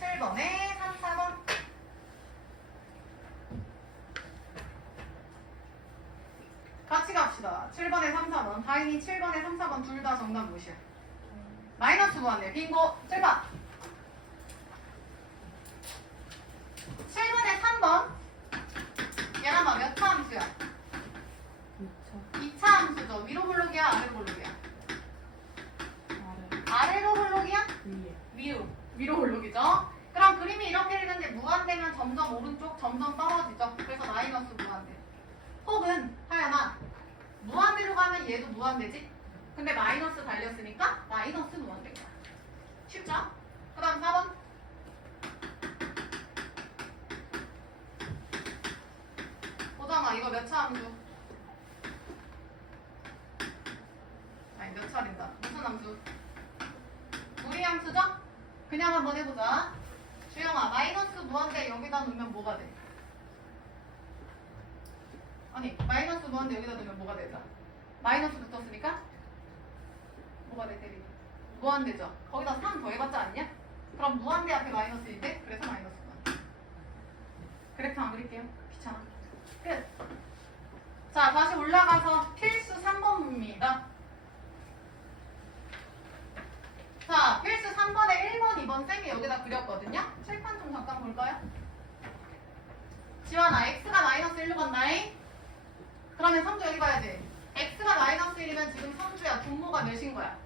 7번에 3, 4번. 같이 갑시다. 7번에 3, 4번. 다행히 7번에 3, 4번 둘 다 정답 무시야. 마이너스 무한대. 빙고. 7번. 7번에 3번. 얘는 몇 차 함수야? 2차 함수죠. 위로 블록이야? 아래로 블록이야? 아래로 블록이야? 위로 블록이죠. 그럼 그림이 이렇게 되는데 무한대면 점점 오른쪽 점점 떨어지죠. 그래서 마이너스 무한대. 혹은 하연아 무한대로 가면 얘도 무한대지? 근데 마이너스 달렸으니까 마이너스 무한대인 거야. 쉽죠? 그 다음 4번. 보잖아. 이거 몇 차 함수? 아니 몇 차례인가? 무슨 함수? 무리 함수죠? 그냥 한번 해보자. 주영아 마이너스 무한대 여기다 놓으면 뭐가 돼? 아니 마이너스 무한대 여기다 놓으면 뭐가 되죠? 마이너스 붙었으니까 뭐가 돼? 대리 무한대죠. 거기다 3 더해봤자 아니냐? 그럼 무한대 앞에 마이너스인데 그래서 마이너스 무한대. 그래프 안 그릴게요. 귀찮아. 끝. 자 다시 올라가서 필수 3번입니다. 자 필수 3번에 1번 2번 쌤이 여기다 그렸거든요. 칠판 좀 잠깐 볼까요? 지원아 x가 마이너스 1로 간다잉. 그러면 성주 여기 봐야지. x가 마이너스 1이면 지금 성주야 분모가 몇인 거야?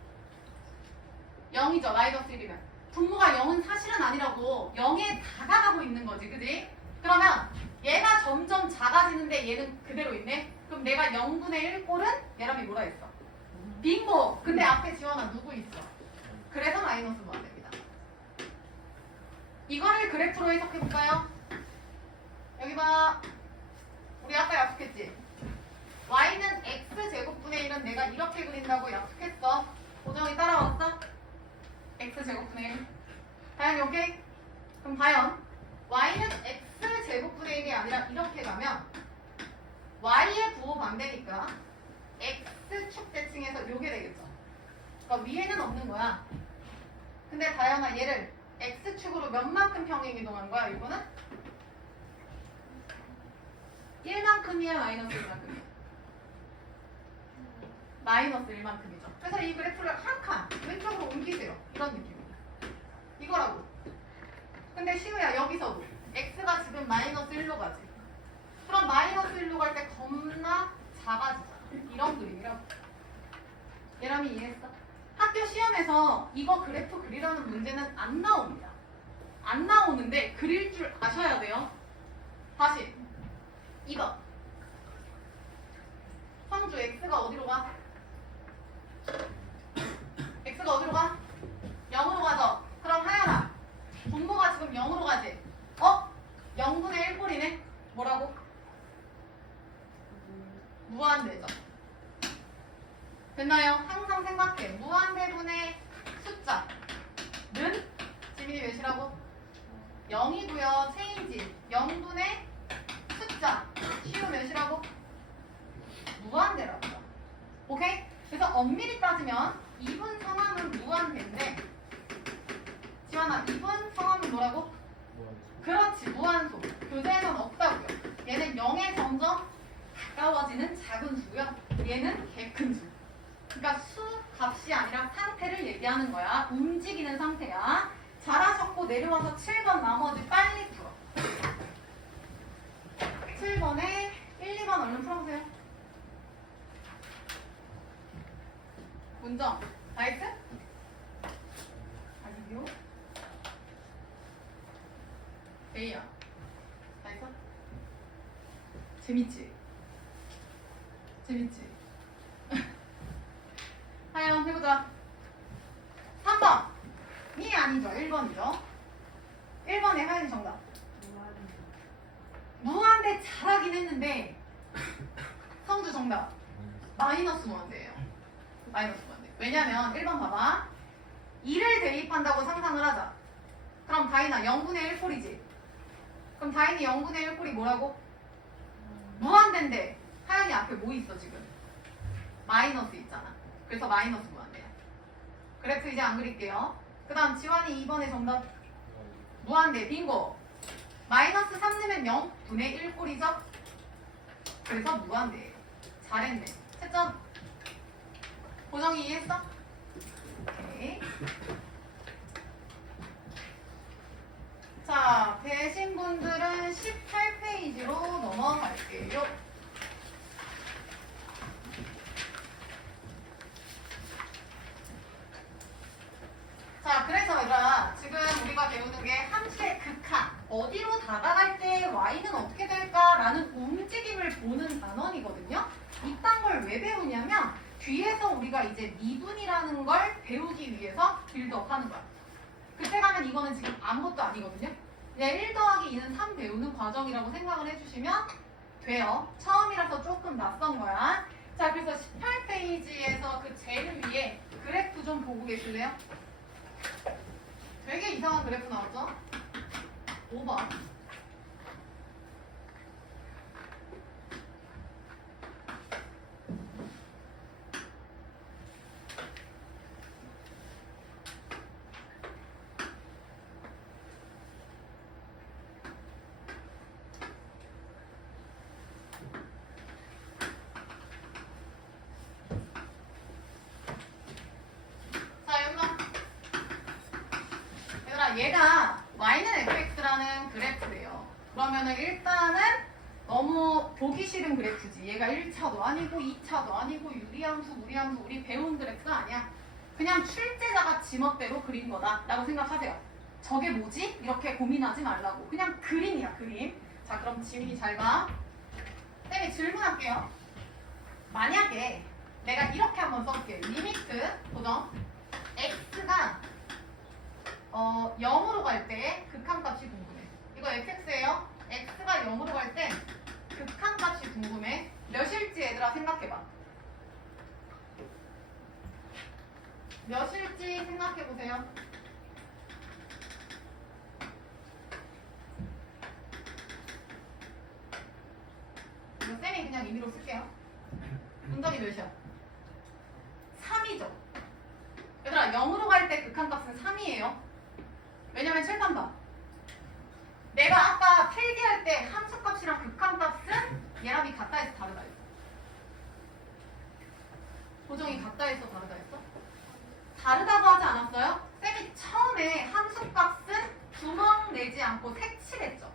0이죠. 마이너스 1이면 분모가 0은 사실은 아니라고 0에 다가가고 있는 거지. 그지? 그러면 얘가 점점 작아지는데 얘는 그대로 있네. 그럼 내가 0분의 1 꼴은 얘람이 뭐라 했어? 빙고. 근데 앞에 지원아 누구 있어? 그래서 마이너스 무한대입니다. 이거를 그래프로 해석해볼까요? 여기 봐. 우리 아까 약속했지? y는 x제곱분의 1은 내가 이렇게 그린다고 약속했어. 고정이 따라왔어? x제곱분의 1. 다현이 오케이? 그럼 과연 y는 x제곱분의 1이 아니라 이렇게 가면 y의 부호 반대니까 x축 대칭해서 요게 되겠죠. 그러니까 위에는 없는 거야. 근데 다현아 얘를 x축으로 몇만큼 평행 이동한 거야? 이거는? 1만큼이야? 마이너스 1만큼이야? 마이너스 1만큼이죠. 그래서 이 그래프를 한 칸 왼쪽으로 옮기세요. 이런 느낌입니다. 이거라고. 근데 시우야 여기서도 x가 지금 마이너스 1로 가지. 그럼 마이너스 1로 갈 때 겁나 작아지잖아. 이런 그림이라고. 예람이 이해했어? 학교 시험에서 이거 그래프 그리라는 문제는 안 나옵니다. 안 나오는데 그릴 줄 아셔야 돼요. 다시 2번. 성주 x가 어디로 가? x가 어디로 가? 0으로 가죠. 그럼 하연아 분모가 지금 0으로 가지. 0분의 1 꼴이네. 뭐라고? 무한대죠. 됐나요? 항상 생각해. 무한대분의 숫자는 지민이 몇이라고? 0이고요. 체인지 0분의 숫자 시우 몇이라고? 무한대라고요. 오케이? 그래서 엄밀히 따지면 2분 성함은 무한대인데 지환아 2분 성함은 뭐라고? 그렇지 무한소. 교재에는 없다고요. 얘는 0에 점점 가까워지는 작은 수고요. 얘는 개 큰 수. 그러니까 수 값이 아니라 상태를 얘기하는 거야. 움직이는 상태야. 잘하셨고 내려와서 7번 나머지 빨리 풀어. 7번에 1, 2번 얼른 풀어보세요. 문정. 나이스? 아니요. A야. 나이스? 재밌지? 재밌지? 하영 해보자. 3번이 아니죠. 1번이죠. 1번에 하영이 정답. 무한대 잘하긴 했는데 성주 정답. 마이너스 무한대예요. 마이너스 무한대. 왜냐면 1번 봐봐. 2를 대입한다고 상상을 하자. 그럼 다이나 0분의 1꼴이지. 그럼 당연히 0분의 1꼴이 뭐라고? 무한대인데 하연이 앞에 뭐 있어 지금? 마이너스 있잖아. 그래서 마이너스 무한대야. 그래프 이제 안 그릴게요. 그 다음 지환이 2번의 정답 무한대 빙고. 마이너스 3 넣으면 0분의 1꼴이죠? 그래서 무한대예요. 잘했네. 채점. 보정이 이해했어? 오케이. 자, 되신 분들은 18페이지로 넘어갈게요. 자, 그래서 얘들아, 지금 우리가 배우는 게 함수의 극한, 어디로 다가갈 때 y는 어떻게 될까라는 움직임을 보는 단원이거든요. 이딴 걸 왜 배우냐면 뒤에서 우리가 이제 미분이라는 걸 배우기 위해서 빌드업하는 거야. 그때 가면 이거는 지금 아무것도 아니거든요. 그냥 1 더하기 2는 3 배우는 과정이라고 생각을 해주시면 돼요. 처음이라서 조금 낯선 거야. 자, 그래서 18페이지에서 그 제일 위에 그래프 좀 보고 계실래요? 되게 이상한 그래프 나왔죠? 5번. 얘가 y는 fx라는 그래프예요. 그러면은 일단은 너무 보기 싫은 그래프지. 얘가 1차도 아니고 2차도 아니고 유리함수, 무리함수 우리 배운 그래프가 아니야. 그냥 출제자가 지멋대로 그린 거다 라고 생각하세요. 저게 뭐지? 이렇게 고민하지 말라고. 그냥 그림이야, 그림. 자, 그럼 지민이 잘 봐. 쌤이 질문할게요. 만약에 내가 이렇게 한번 써볼게요. 리미트 고정 x가 0으로 갈 때 극한값이 궁금해. 이거 fx예요. x가 0으로 갈 때 극한값이 궁금해. 몇일지 얘들아 생각해봐. 몇일지 생각해보세요. 이거 쌤이 그냥 임의로 쓸게요. 운전이 몇이야? 3이죠. 얘들아 0으로 갈 때 극한값은 3이에요. 왜냐면 칠판 봐. 내가 아까 필기할 때 함수값이랑 극한값은 얘랑이 같다 해서 다르다 했어. 보정이 같다 해서 다르다 했어? 다르다고 하지 않았어요? 쌤이 처음에 함수값은 구멍 내지 않고 색칠했죠.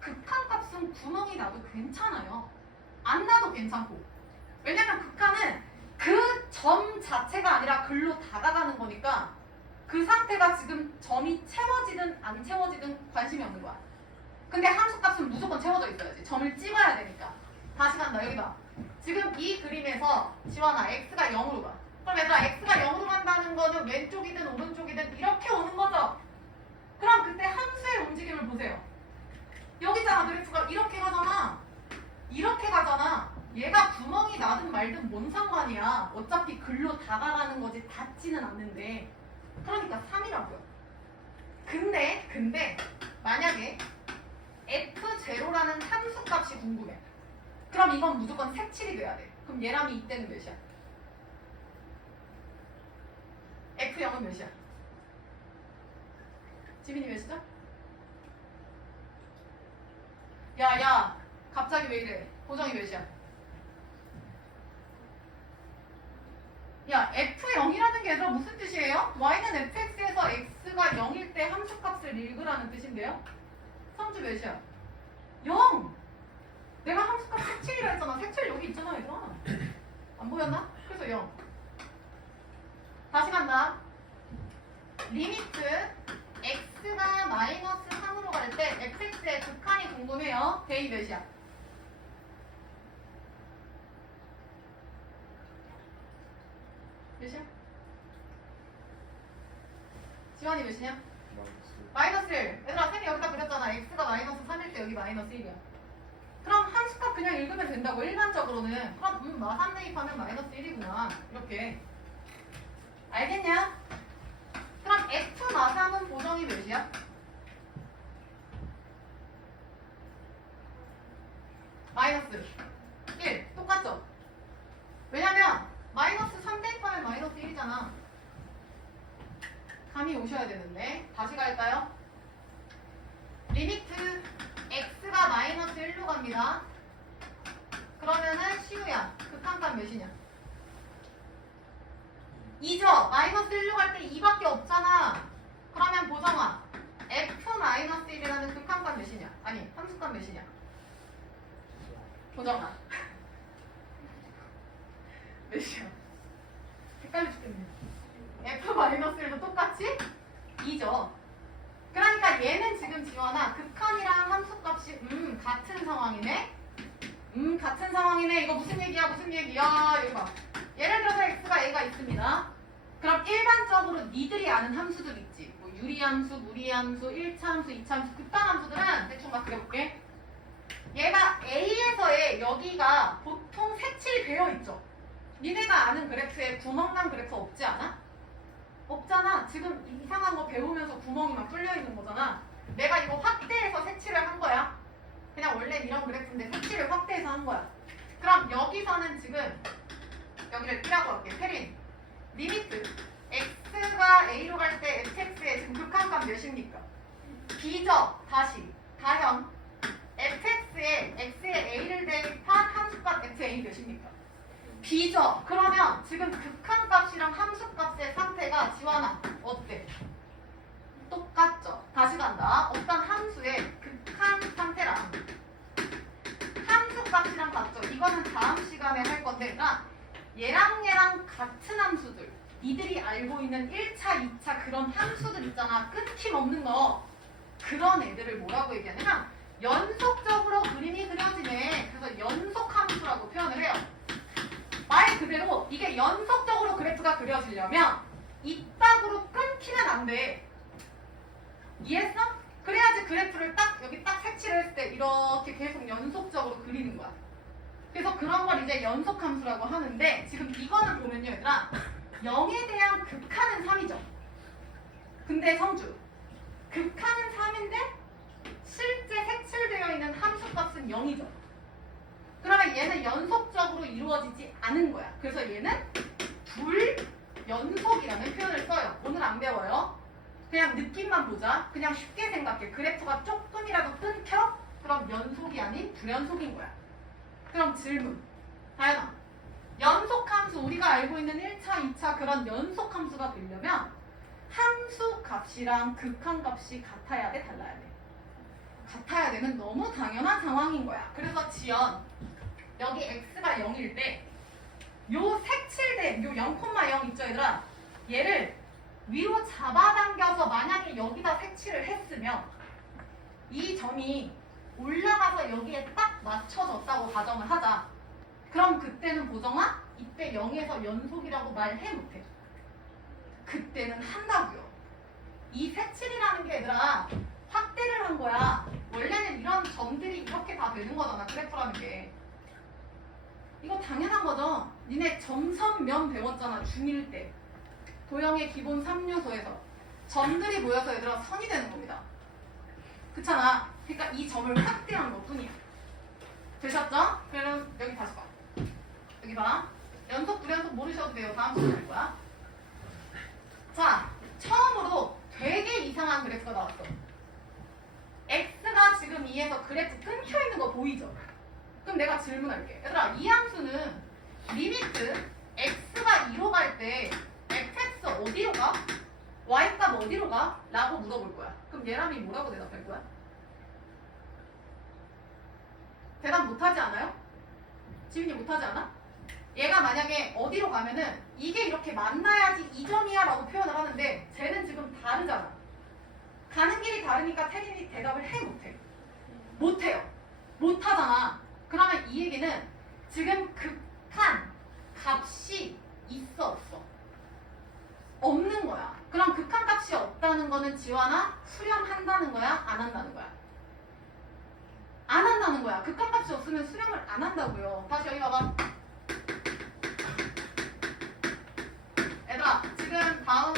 극한값은 구멍이 나도 괜찮아요. 안 나도 괜찮고. 왜냐면 극한은 그 점 자체가 아니라 글로 다가가는 거니까 그 상태가 지금 점이 채워지든 안 채워지든 관심이 없는 거야. 근데 함수값은 무조건 채워져 있어야지. 점을 찍어야 되니까. 다시 간다. 여기 봐. 지금 이 그림에서 지원아 x가 0으로 가. 그럼 얘들아 x가 0으로 간다는 거는 왼쪽이든 오른쪽이든 이렇게 오는 거죠. 그럼 그때 함수의 움직임을 보세요. 여기 있잖아. 그래프가 이렇게 가잖아. 이렇게 가잖아. 얘가 구멍이 나든 말든 뭔 상관이야. 어차피 글로 다가가는 거지 닿지는 않는데. 그러니까 3이라고요. 근데 만약에 f0라는 함수값이 궁금해. 그럼 이건 무조건 색칠이 돼야 돼. 그럼 얘람이 이때는 몇이야? f0은 몇이야? 지민이 몇이죠? 야 갑자기 왜 이래? 보정이 몇이야? 야, f0이라는 게 얘들아 무슨 뜻이에요? y는 fx에서 x가 0일 때 함수값을 읽으라는 뜻인데요? 성주 몇이야? 0! 내가 함수값 색칠이라 했잖아. 색칠 여기 있잖아, 얘들아. 안 보였나? 그래서 0. 다시 간다. 리미트 x가 마이너스 3으로 갈 때 fx의 극한이 궁금해요. 대이 몇이야? 몇이야? 지원이 몇이냐? 마이너스 1. 얘들아 쌤이 여기다 그렸잖아. x가 마이너스 3일 때 여기 마이너스 1이야. 그럼 함수값 그냥 읽으면 된다고 일반적으로는. 그럼 마3 대입하면 마이너스 1이구나. 이렇게. 알겠냐? 그럼 f 마3은 보정이 몇이야? 마이너스 1 똑같죠? 왜냐면 마이너스 3 대입하면 마이너스 1이잖아. 감이 오셔야 되는데 다시 갈까요? 리미트 x가 마이너스 1로 갑니다. 그러면은 시우야 극한값 몇이냐? 2죠? 마이너스 1로 갈 때 2밖에 없잖아. 그러면 보정아 f-1이라는 극한값 몇이냐? 아니 함수값 몇이냐? 보정아 몇이야? 헷갈려 죽겠네. f-1도 똑같이 2죠? 그러니까 얘는 지금 지원아 극한이랑 함수값이 같은 상황이네? 같은 상황이네. 이거 무슨 얘기야? 무슨 얘기야? 이거 봐. 예를 들어서 x가 a가 있습니다. 그럼 일반적으로 니들이 아는 함수들 있지. 뭐 유리함수, 무리함수, 1차 함수, 2차 함수, 극단함수들은 대충 막 그려볼게. 얘가 a에서의 여기가 보통 색칠이 되어 있죠. 니네가 아는 그래프에 구멍난 그래프 없지 않아? 없잖아. 지금 이상한 거 배우면서 구멍이 막 뚫려 있는 거잖아. 내가 이거 확대해서 색칠을 한 거야. 그냥 원래 이런 그래프인데 색칠을 확대해서 한 거야. 그럼 여기서는 지금 여기를 B라고 할게. 페린 리미트 x가 a로 갈 때 fx의 지금 극한값 몇입니까? B죠. 다시 다형 fx에 x에 a를 대입한 함수값 fa 몇입니까? B죠. 그러면 지금 극한값이랑 함수값의 상태가 지원아 어때? 똑같죠. 다시 간다. 어떤 함수의 극한 상태랑 함수값이랑 같죠. 이거는 다음 시간에 할 건데 얘랑 같은 함수들 니들이 알고 있는 1차, 2차 그런 함수들 있잖아. 끊김없는 거. 그런 애들을 뭐라고 얘기하냐면 연속적으로 그림이 그려지네. 그래서 연속함수라고 표현을 해요. 말 그대로 이게 연속적으로 그래프가 그려지려면 이따구로 끊기면 안 돼. 이해했어? 그래야지 그래프를 딱 여기 딱 색칠을 했을 때 이렇게 계속 연속적으로 그리는 거야. 그래서 그런 걸 이제 연속함수라고 하는데 지금 이거는 보면요 얘들아 0에 대한 극한은 3이죠. 근데 성주 극한은 3인데 실제 색칠되어 있는 함수값은 0이죠. 그러면 얘는 연속적으로 이루어지지 않은 거야. 그래서 얘는 불연속이라는 표현을 써요. 오늘 안 배워요. 그냥 느낌만 보자. 그냥 쉽게 생각해. 그래프가 조금이라도 끊겨? 그럼 연속이 아닌 불연속인 거야. 그럼 질문. 다현아. 연속함수 우리가 알고 있는 1차, 2차 그런 연속함수가 되려면 함수 값이랑 극한 값이 같아야 돼? 달라야 돼? 같아야 되는 너무 당연한 상황인 거야. 그래서 지연 여기 x가 0일 때 요 색칠된 요 0,0 있죠 얘들아. 얘를 위로 잡아당겨서 만약에 여기다 색칠을 했으면 이 점이 올라가서 여기에 딱 맞춰졌다고 가정을 하자. 그럼 그때는 보정아 이때 0에서 연속이라고 말해 못해? 그때는 한다고요. 이 색칠이라는 게 얘들아 확대를 한 거야. 원래는 이런 점들이 이렇게 다 되는 거잖아. 그래프라는 게. 이거 당연한 거죠. 니네 점선면 배웠잖아. 중1 때. 도형의 기본 3요소에서 점들이 모여서 얘들아 선이 되는 겁니다. 그렇잖아. 그러니까 이 점을 확대한 것 뿐이야. 되셨죠? 그럼 여기 다시 봐. 여기 봐. 연속, 불연속 모르셔도 돼요. 다음 시간에 할 거야. 자, 처음으로 되게 이상한 그래프가 나왔어. x가 지금 2에서 그래프 끊겨 있는 거 보이죠? 그럼 내가 질문할게. 얘들아, 이 함수는 리미트 x가 2로 갈 때 fx 어디로 가? y값 어디로 가? 라고 물어볼 거야. 그럼 얘람이 뭐라고 대답할 거야? 대답 못하지 않아요? 지민이 못하지 않아? 얘가 만약에 어디로 가면은 이게 이렇게 만나야지 이 점이야 라고 표현을 하는데 쟤는 지금 다르잖아. 가는 길이 다르니까 태린이 대답을 해 못해? 못해요. 못하잖아. 그러면 이 얘기는 지금 극한 값이 있어 없어? 없는 거야. 그럼 극한 값이 없다는 거는 지원아 수렴한다는 거야? 안 한다는 거야? 안 한다는 거야. 극한 값이 없으면 수렴을 안 한다고요. 다시 여기 봐봐. 얘들아 지금 다음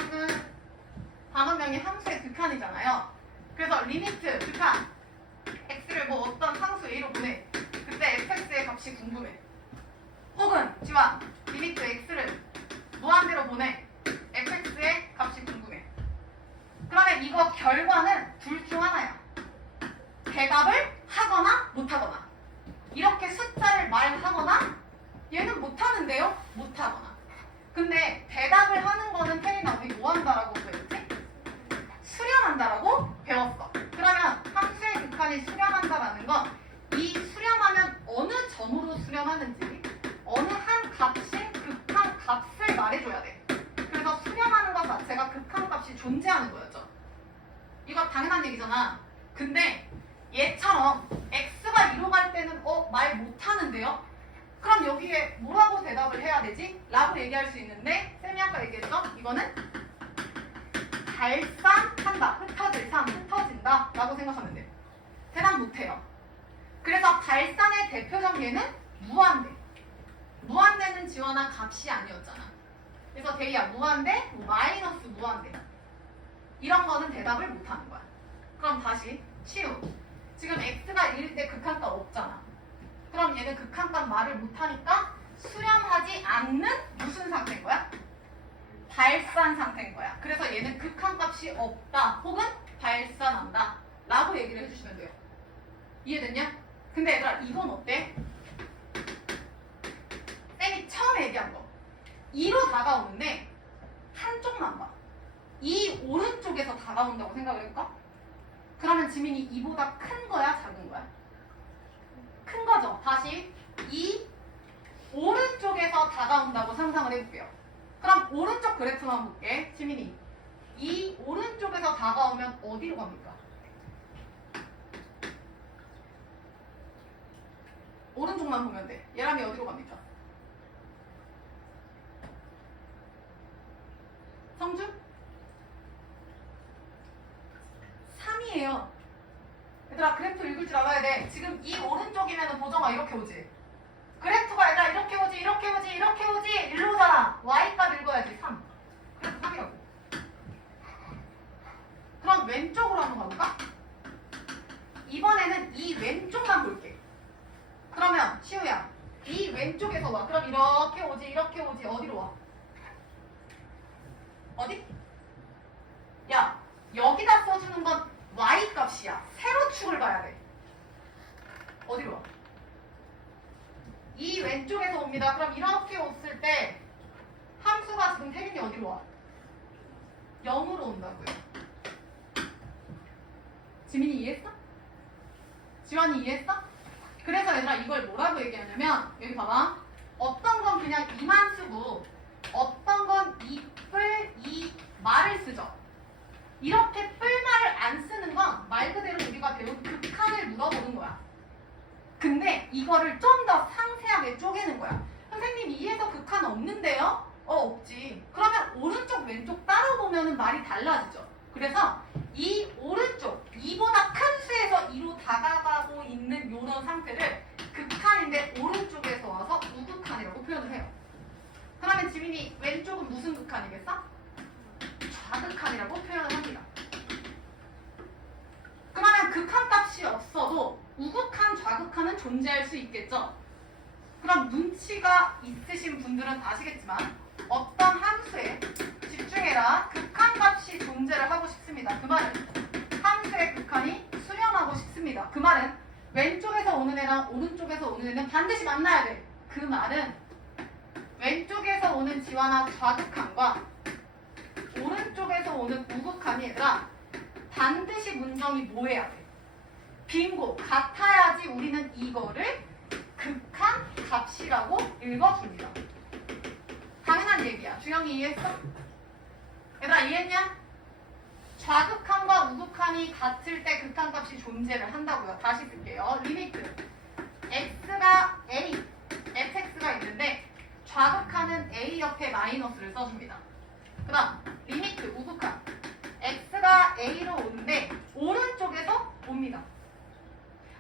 명이 함수의 극한이잖아요. 그래서 리미트 극한 x를 뭐 어떤 상수 a로 보내. 그때 fx 대답을 하거나 못하거나. 이렇게 숫자를 말하거나 얘는 못하는데요? 못하거나. 근데 대답을 하는 거는 태린아 우리 뭐 한다라고 배웠지? 수렴한다라고 배웠어. 그러면 함수의 극한이 수렴한다라는 건 이 수렴하면 어느 점으로 수렴하는지 어느 한 값인 극한 값을 말해줘야 돼. 그래서 수렴하는 것 자체가 극한 값이 존재하는 거였죠. 이거 당연한 얘기잖아. 근데 얘처럼 x가 2로 갈 때는 말 못하는데요? 그럼 여기에 뭐라고 대답을 해야 되지? 라고 얘기할 수 있는데 쌤이 아까 얘기했죠? 이거는 발산한다. 흩어질 산, 흩어진다 라고 생각하면 돼. 대답 못해요. 그래서 발산의 대표적 예는 무한대. 무한대는 지원한 값이 아니었잖아. 그래서 대이야 무한대, 마이너스 무한대. 이런 거는 대답을 못하는 거야. 그럼 다시 치우. 지금 x가 1일 때 극한값 없잖아. 그럼 얘는 극한값 말을 못하니까 수렴하지 않는 무슨 상태인 거야? 발산 상태인 거야. 그래서 얘는 극한값이 없다 혹은 발산한다 라고 얘기를 해주시면 돼요. 이해됐냐? 근데 얘들아 이건 어때? 쌤이 처음에 얘기한 거 2로 다가오는데 한쪽만 봐. 이 오른쪽에서 다가온다고 생각을 해볼까? 그러면 지민이 2보다 큰 거야? 작은 거야? 큰 거죠. 다시 이 오른쪽에서 다가온다고 상상을 해볼게요. 그럼 오른쪽 그래프만 볼게. 지민이 이 오른쪽에서 다가오면 어디로 갑니까? 오른쪽만 보면 돼. 얘랑이 어디로 갑니까? 성주? 3이에요. 얘들아 그래프 읽을 줄 알아야 돼. 지금 이 오른쪽이면 보정아 이렇게 오지. 그래프가 얘들아 이렇게 오지 이렇게 오지 이렇게 오지 일로 오잖아. y값 읽어야지 3. 그래프 3이라고. 그럼 왼쪽으로 한번 가볼까? 이번에는 이 왼쪽만 볼게. 그러면 시우야 이 왼쪽에서 와. 그럼 이렇게 오지 이렇게 오지 어디로 와? 어디? 야 여기다 써주는 건 y값이야. 세로축을 봐야 돼. 어디로 와? 이 왼쪽에서 옵니다. 그럼 이렇게 왔을 때 함수가 지금 태균이 어디로 와? 0으로 온다고요. 지민이 이해했어? 지환이 이해했어? 그래서 얘들아 이걸 뭐라고 얘기하냐면 여기 봐봐. 어떤 건 그냥 이만 쓰고 어떤 건 이 뿔, 이 말을 쓰죠. 이렇게 뿔말을 안 쓰는 건 말 그대로 우리가 배운 극한을 물어보는 거야. 근데 이거를 좀 더 상세하게 쪼개는 거야. 선생님 이해서 극한 없는데요? 없지. 그러면 오른쪽 왼쪽 따로 보면 말이 달라지죠. 그래서 이 오른쪽 2보다 큰 수에서 2로 다가가고 있는 이런 상태를 극한인데 오른쪽에서 와서 우극한이라고 표현을 해요. 그러면 지민이 왼쪽은 무슨 극한이겠어? 좌극한이라고 표현을 합니다. 그러면 극한값이 없어도 우극한, 좌극한은 존재할 수 있겠죠? 그럼 눈치가 있으신 분들은 아시겠지만 어떤 함수에 집중해라. 극한값이 존재를 하고 싶습니다. 그 말은 함수의 극한이 수렴하고 싶습니다. 그 말은 왼쪽에서 오는 애랑 오른쪽에서 오는 애는 반드시 만나야 돼. 그 말은 왼쪽에서 오는 지와나 좌극한과 오른쪽에서 오는 우극한이 얘들아 반드시 문정이 뭐 해야 돼? 빙고 같아야지 우리는 이거를 극한 값이라고 읽어줍니다. 당연한 얘기야. 주영이 이해했어? 얘들아 이해했냐? 좌극한과 우극한이 같을 때 극한값이 존재를 한다고요. 다시 쓸게요. 리미트 x가 a, fx가 있는데 좌극한은 a 옆에 마이너스를 써줍니다. 그 다음 리미트 우극한 x가 a로 오는데 오른쪽에서 옵니다.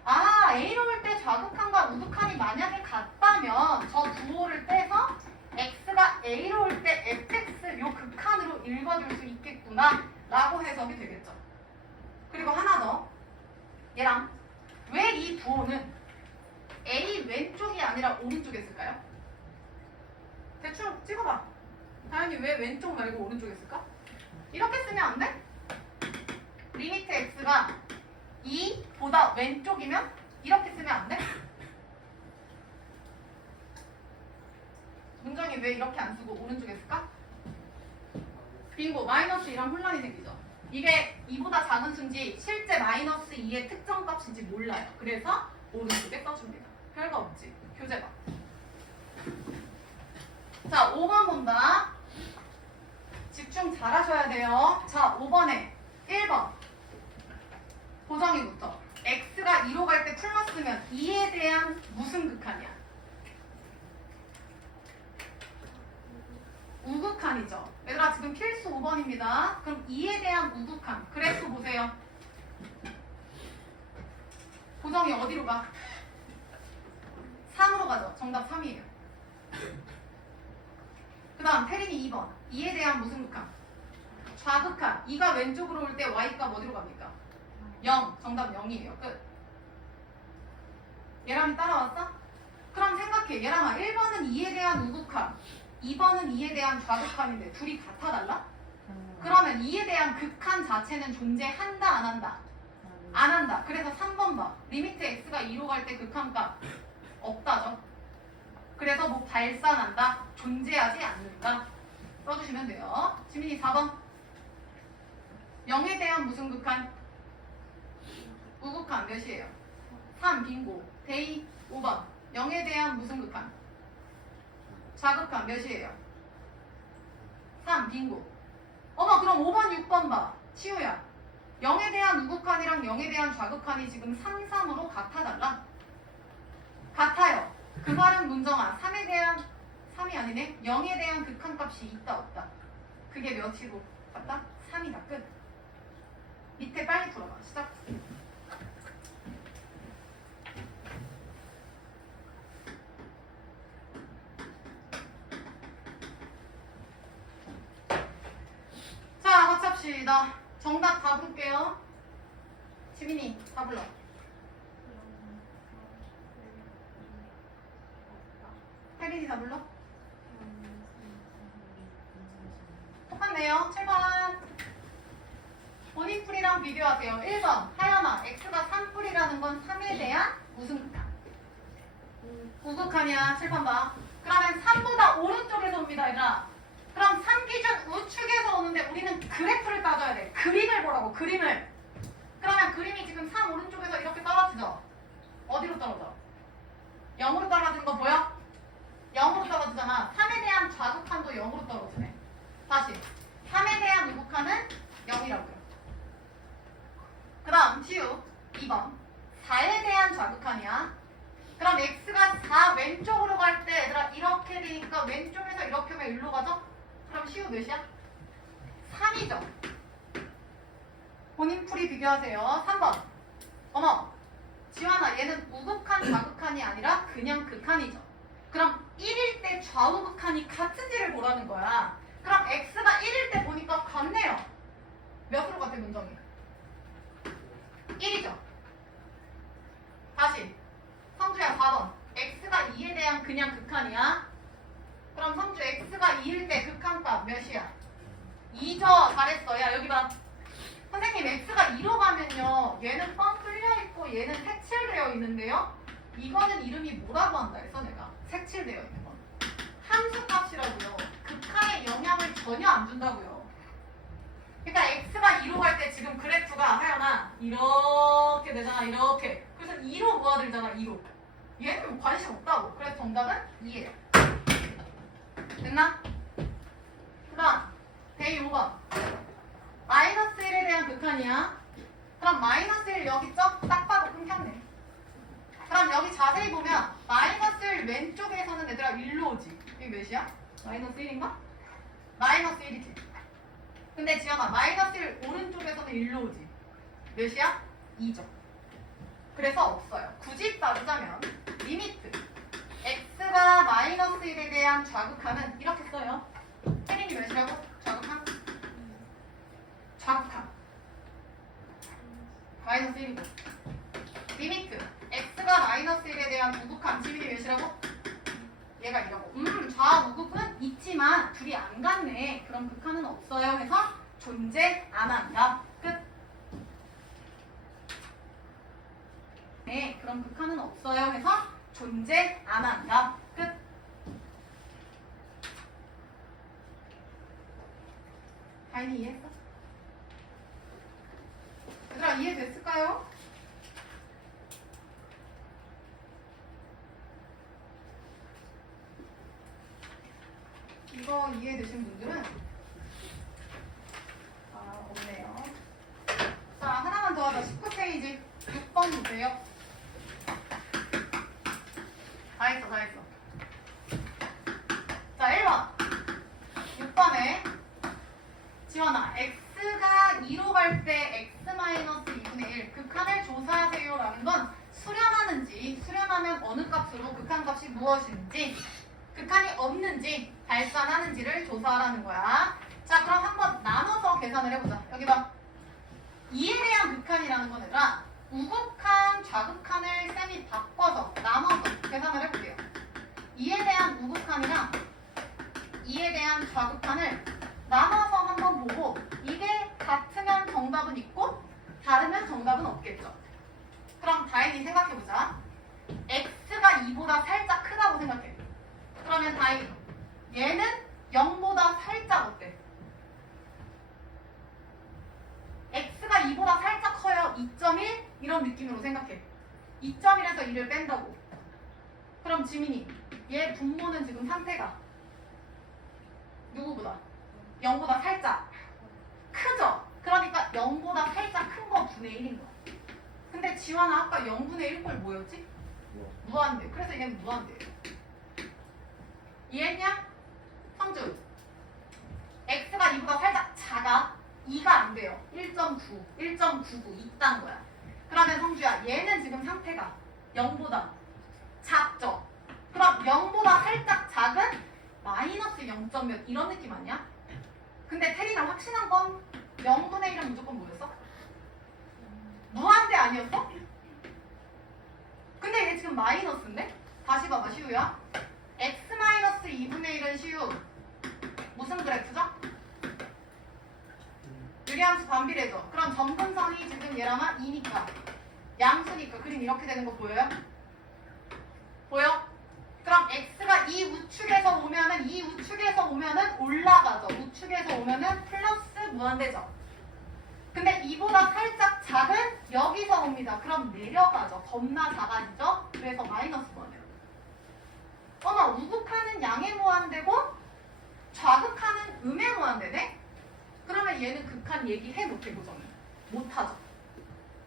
아 a로 올 때 좌극한과 우극한이 만약에 같다면 저 부호를 떼서 x가 a로 올 때 fx 요 극한으로 읽어줄 수 있겠구나 라고 해석이 되겠죠. 그리고 하나 더 얘랑 왜 이 부호는 a 왼쪽이 아니라 오른쪽에 쓸까요? 대충 찍어봐. 당연히 왜 왼쪽 말고 오른쪽에 쓸까? 이렇게 쓰면 안 돼? 리미트 x가 2 보다 보다 왼쪽이면 이렇게 쓰면 안 돼? 문정이 왜 이렇게 안 쓰고 오른쪽에 쓸까? 빙고. 마이너스 2랑 혼란이 생기죠. 이게 2보다 작은 수인지 실제 마이너스 2의 특정값인지 몰라요. 그래서 오른쪽에 써줍니다. 별거 없지. 교재가. 자, 5번 본다. 집중 잘 하셔야 돼요. 자, 5번에 1번. 보정이부터. x가 2로 갈 때 플러스면 2에 대한 무슨 극한이야? 우극한이죠. 얘들아 지금 필수 5번입니다. 그럼 2에 대한 우극한. 그래프 보세요. 보정이 어디로 가? 3으로 가죠. 정답 3이에요. 그 다음 태린이 2번. 2에 대한 무슨 극한? 좌극한. 2가 왼쪽으로 올 때 y값 어디로 갑니까? 0. 정답 0이에요. 끝. 얘랑이 따라왔어? 그럼 생각해. 얘랑아 1번은 2에 대한 우극한, 2번은 2에 대한 좌극한인데 둘이 같아 달라? 그러면 2에 대한 극한 자체는 존재한다 안 한다? 안 한다. 그래서 3번 봐. 리미트 x가 2로 갈 때 극한값 없다죠. 그래서 뭐 발산한다? 존재하지 않는다. 써주시면 돼요. 지민이 4번. 0에 대한 무슨 극한? 우극한 몇이에요? 3 빙고. 데이 5번. 0에 대한 무슨 극한? 좌극한 몇이에요? 3 빙고. 어머 그럼 5번 6번 봐. 치우야. 0에 대한 우극한이랑 0에 대한 좌극한이 지금 3, 3으로 같아 달라? 같아요. 그 말은 문정아 3에 대한 3이 아니네. 0에 대한 극한값이 있다 없다? 그게 몇이고 같다? 3이다. 끝. 밑에 빨리 풀어봐. 시작. 자, 같이 합시다. 정답 다 부를게요. 지민이 다 불러. 혜린이 다 불러. 똑같네요. 7번. 본인풀이랑 비교하세요. 1번. 하연아, x가 3풀이라는 건 3에 대한 무슨 극한? 우극한이야. 7번 봐. 그러면 3보다 오른쪽에서 옵니다, 얘들아. 그럼 3 기준 우측에서 오는데 우리는 그래프를 따져야 돼. 그림을 보라고, 그림을. 그러면 그림이 지금 3 오른쪽에서 이렇게 떨어지죠? 어디로 떨어져? 0으로 떨어지는 거 보여? 0으로 떨어지잖아. 3에 대한 좌극한도 0으로 떨어지네. 다시. 3에 대한 우극한은 0이라고요. 그 다음 치우 2번. 4에 대한 좌극한이야. 그럼 x가 4 왼쪽으로 갈 때 얘들아 이렇게 되니까 왼쪽에서 이렇게 오면 일로 가죠? 그럼 시우 몇이야? 3이죠. 본인풀이 비교하세요. 3번. 어머 지환아 얘는 우극한 좌극한이 아니라 그냥 극한이죠. 그럼 1일 때 좌우극한이 같은지를 보라는 거야. 그럼 x가 1일 때 보니까 같네요. 몇으로 같아 문정이? 1이죠. 다시 성주야 4번. x가 2에 대한 그냥 극한이야. 그럼 성주 x가 2일 때 극한값 몇이야? 2죠. 잘했어. 야 여기 봐. 선생님 x가 2로 가면요. 얘는 뻥 뚫려있고 얘는 색칠되어 있는데요. 이거는 이름이 뭐라고 한다 했어 내가? 색칠되어 있는 건. 함수값이라고요. 극한에 영향을 전혀 안 준다고요. 그러니까 x가 2로 갈 때 지금 그래프가 하연아 이렇게 되잖아. 이렇게. 그래서 2로 모아들잖아. 2로. 얘는 뭐 관심 없다고. 그래서 정답은 2예요. 됐나? 그 다음 데이 5번. 마이너스 1에 대한 극한이야. 그럼 마이너스 1 여기 딱 봐도 끊겼네. 그럼 여기 자세히 보면 마이너스 1 왼쪽에서는 얘들아 1로 오지. 이게 몇이야? 마이너스 1인가? 마이너스 1이지. 근데 지연아 마이너스 1 오른쪽에서는 1로 오지. 몇이야? 2죠. 그래서 없어요. 굳이 따르자면 리미트 x가 마이너스 1에 대한 좌극한은 이렇게 써요. 혜린이 몇이라고? 좌극한? 좌극한 마이너스 1이고 리미트 x가 마이너스 1에 대한 우극한 지민이 몇이라고? 얘가 이라고. 좌우극은 있지만 둘이 안 같네. 그럼 극한은 없어요. 해서 존재 안 한다. 끝. 그럼 극한은 없어요 해서 존재 안 한다. 끝. 다인이 이해했어? 얘들아 이해됐을까요? 이거 이해되신 분들은 없네요. 자 하나만 더 하자. 19페이지 6번 보세요. 다 했어. 자 1번 6번에 지원아 x가 2로 갈 때 x-2분의 1 극한을 조사하세요 라는 건 수렴하면 어느 값으로 극한값이 무엇인지 극한이 없는지 발산하는지를 조사하라는 거야. 자 그럼 한번 나눠서 계산을 해보자. 여기 봐. 2에 대한 극한이라는 건 얘들아 우극한, 좌극한을 쌤이 바꿔서 나눠서 계산을 해볼게요. 2에 대한 우극한이랑 2에 대한 좌극한을 나눠서 한번 보고 이게 같으면 정답은 있고 다르면 정답은 없겠죠. 그럼 다행히 생각해보자. x가 2보다 살짝 크다고 생각해. 그러면 다행히 얘는 0보다 살짝 어때? x가 2보다 살짝 커요. 2.1 이런 느낌으로 생각해. 2.1에서 2를 뺀다고. 그럼 지민이 얘 분모는 지금 상태가 누구보다? 0보다 살짝 크죠? 그러니까 0보다 살짝 큰 거 분의 1인 거야. 근데 지환아 아까 0분의 1꼴 뭐였지? 무한대. 그래서 얘는 무한대예요. 이해했냐? 성준 x가 2보다 살짝 작아. 2가 안 돼요. 1.9, 1.99 이딴 거야. 그러면 성주야 얘는 지금 상태가 0보다 작죠? 그럼 0보다 살짝 작은 마이너스 0점 몇 이런 느낌 아니야? 근데 테리가 확신한 건 0분의 1은 무조건 뭐였어? 무한대 아니었어? 근데 얘 지금 마이너스인데? 다시 봐봐 시우야. x-2분의 1은 시우 무슨 그래프죠? 유리함수 반비례죠. 그럼 점근선이 지금 얘랑은 2니까 양수니까 그림 이렇게 되는 거 보여요? 보여? 그럼 x가 이 우측에서 오면은 올라가죠. 우측에서 오면은 플러스 무한대죠. 근데 이보다 살짝 작은 여기서 옵니다. 그럼 내려가죠. 겁나 작아지죠. 그래서 마이너스 무한대요. 어머 우극하는 양의 무한대고 좌극하는 음의 무한대네? 그러면 얘는 극한 얘기해 못해 고정은? 못하죠.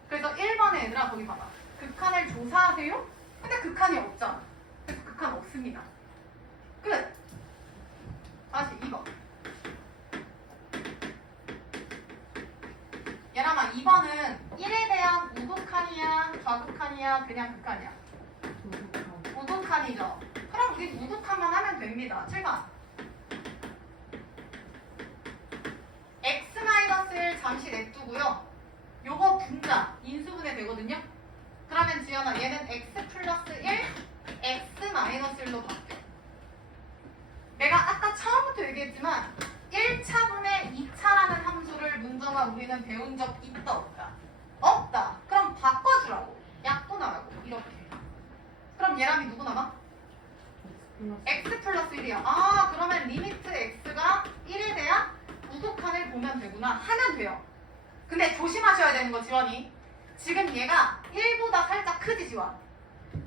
그래서 1번에 얘들아 거기 봐봐. 극한을 조사하세요? 근데 극한이 없잖아. 그래서 극한 없습니다. 끝. 다시 2번. 얘랑아 2번은 1에 대한 우극한이야 좌극한이야 그냥 극한이야? 우극한이죠. 그럼 우리 우극한만 하면 됩니다. 7번. x-1 잠시 냅두고요. 요거 분자 인수분해 되거든요. 그러면 지연아 얘는 x 플러스 1 x-1로 바뀌어. 내가 아까 처음부터 얘기했지만 1차분의 2차라는 함수를 문정아 우리는 배운 적 있다 없다? 없다. 그럼 바꿔주라고. 약분하라고. 이렇게. 그럼 얘랑이 누구 남아? x 플러스 1이야. 아 그러면 리미트 x가 1에 대한 우극한을 보면 되구나. 하면 돼요. 근데 조심하셔야 되는 거 지원이. 지금 얘가 1보다 살짝 크지 지원.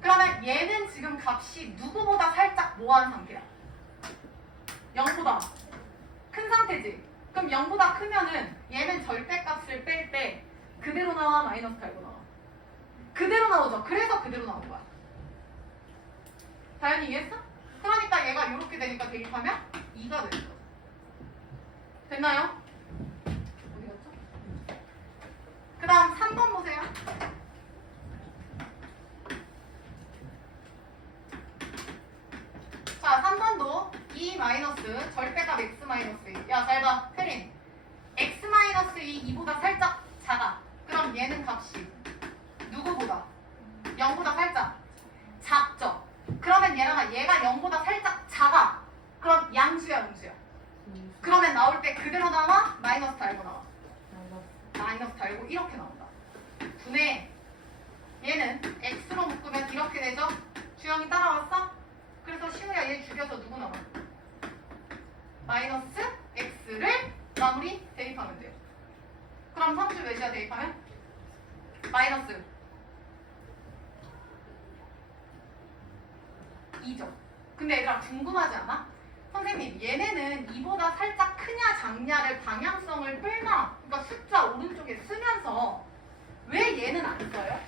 그러면 얘는 지금 값이 누구보다 살짝 뭐한 상태야? 0보다 큰 상태지. 그럼 0보다 크면은 얘는 절대값을 뺄 때 그대로 나와 마이너스 달고 나와? 그대로 나오죠. 그래서 그대로 나온 거야. 다현이 이해했어? 그러니까 얘가 이렇게 되니까 대입하면 2가 되는 거죠. 됐나요? 어디 갔죠? 그 다음 3번 보세요. 자 3번도 2 마이너스 절대값 x 마이너스 2. 야 잘 봐. 혜린 x 마이너스 2 2보다 살짝 작아. 그럼 얘는 값이 누구보다? 0보다 살짝 작죠. 그러면 얘가 0보다 살짝 작아. 그럼 양수야 음수야? 그러면 나올 때 그대로 나와? 마이너스 달고 나와? 마이너스 달고 이렇게 나온다. 분의 얘는 x로 2죠. 근데 얘들아 궁금하지 않아? 선생님 얘네는 2보다 살짝 크냐 작냐를 방향성을 그러니까 숫자 오른쪽에 쓰면서 왜 얘는 안 써요?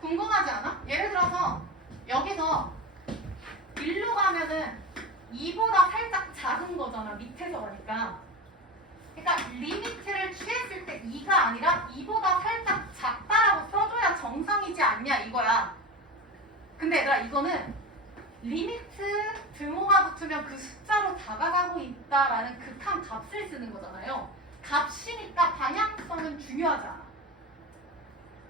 궁금하지 않아? 예를 들어서 여기서 1로 가면은 2보다 살짝 작은 거잖아. 밑에서 가니까. 그러니까 리미트를 취했을 때 2가 아니라 2보다 살짝 작다라고 써줘야 정상이지 않냐 이거야. 근데 얘들아 이거는 리미트 등호가 붙으면 그 숫자로 다가가고 있다라는 극한 값을 쓰는 거잖아요. 값이니까 방향성은 중요하지 않아.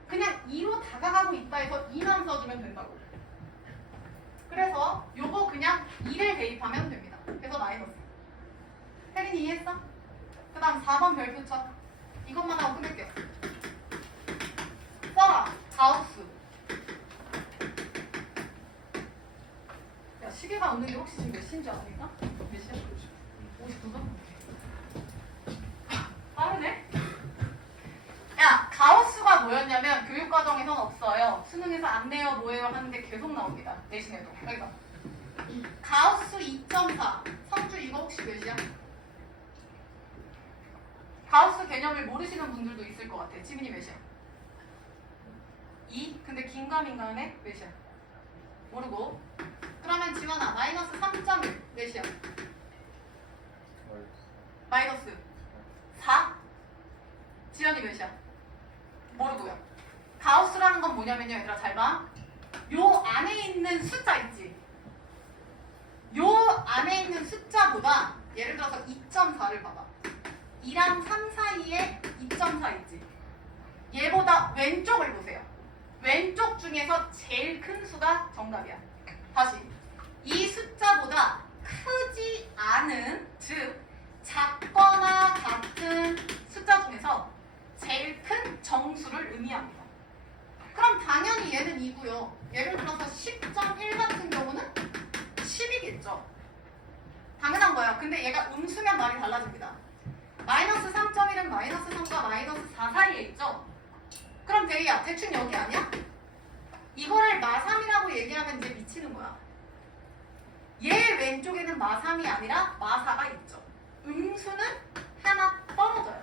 그냥 2로 다가가고 있다 해서 2만 써주면 된다고. 그래서 요거 그냥 2를 대입하면 됩니다. 그래서 마이너스. 혜린이 이해했어? 그 다음 4번 별표 쳐. 이것만 하고 끝낼게요. 써라. 가우스. 야, 시계가 없는데 혹시 지금 몇 시인지 아십니까? 몇 시야? 59분? 빠르네? 야, 가우스가 뭐였냐면 교육과정에선 없어요. 수능에서 안 내요, 뭐예요 하는데 계속 나옵니다. 내신에도. 여기 봐. 가우스 2.4. 성주 이거 혹시 몇이야? 가우스 개념을 모르시는 분들도 있을 것 같아. 지민이 몇이야? 2? 근데 긴가민가하네? 몇이야? 모르고. 그러면 지원아 마이너스 3.1 몇이야? 마이너스 4? 지연이 몇이야? 모르고요. 가우스라는 건 뭐냐면요 얘들아 잘 봐. 요 안에 있는 숫자 있지? 요 안에 있는 숫자보다 예를 들어서 2.4를 봐봐. 2랑 3 사이에 2.4 있지? 얘보다 왼쪽을 보세요. 왼쪽 중에서 제일 큰 수가 정답이야. 다시 이 숫자보다 크지 않은 즉 작거나 같은 숫자 중에서 제일 큰 정수를 의미합니다. 그럼 당연히 얘는 2고요. 예를 들어서 10.1 같은 경우는 10이겠죠. 당연한 거야. 근데 얘가 음수면 말이 달라집니다. 마이너스 3.1은 마이너스 3과 마이너스 4 사이에 있죠. 그럼 대희야 대충 여기 아니야? 이거를 마3이라고 얘기하면 이제 미치는 거야. 얘 왼쪽에는 마3이 아니라 마4가 있죠. 음수는 하나 떨어져요.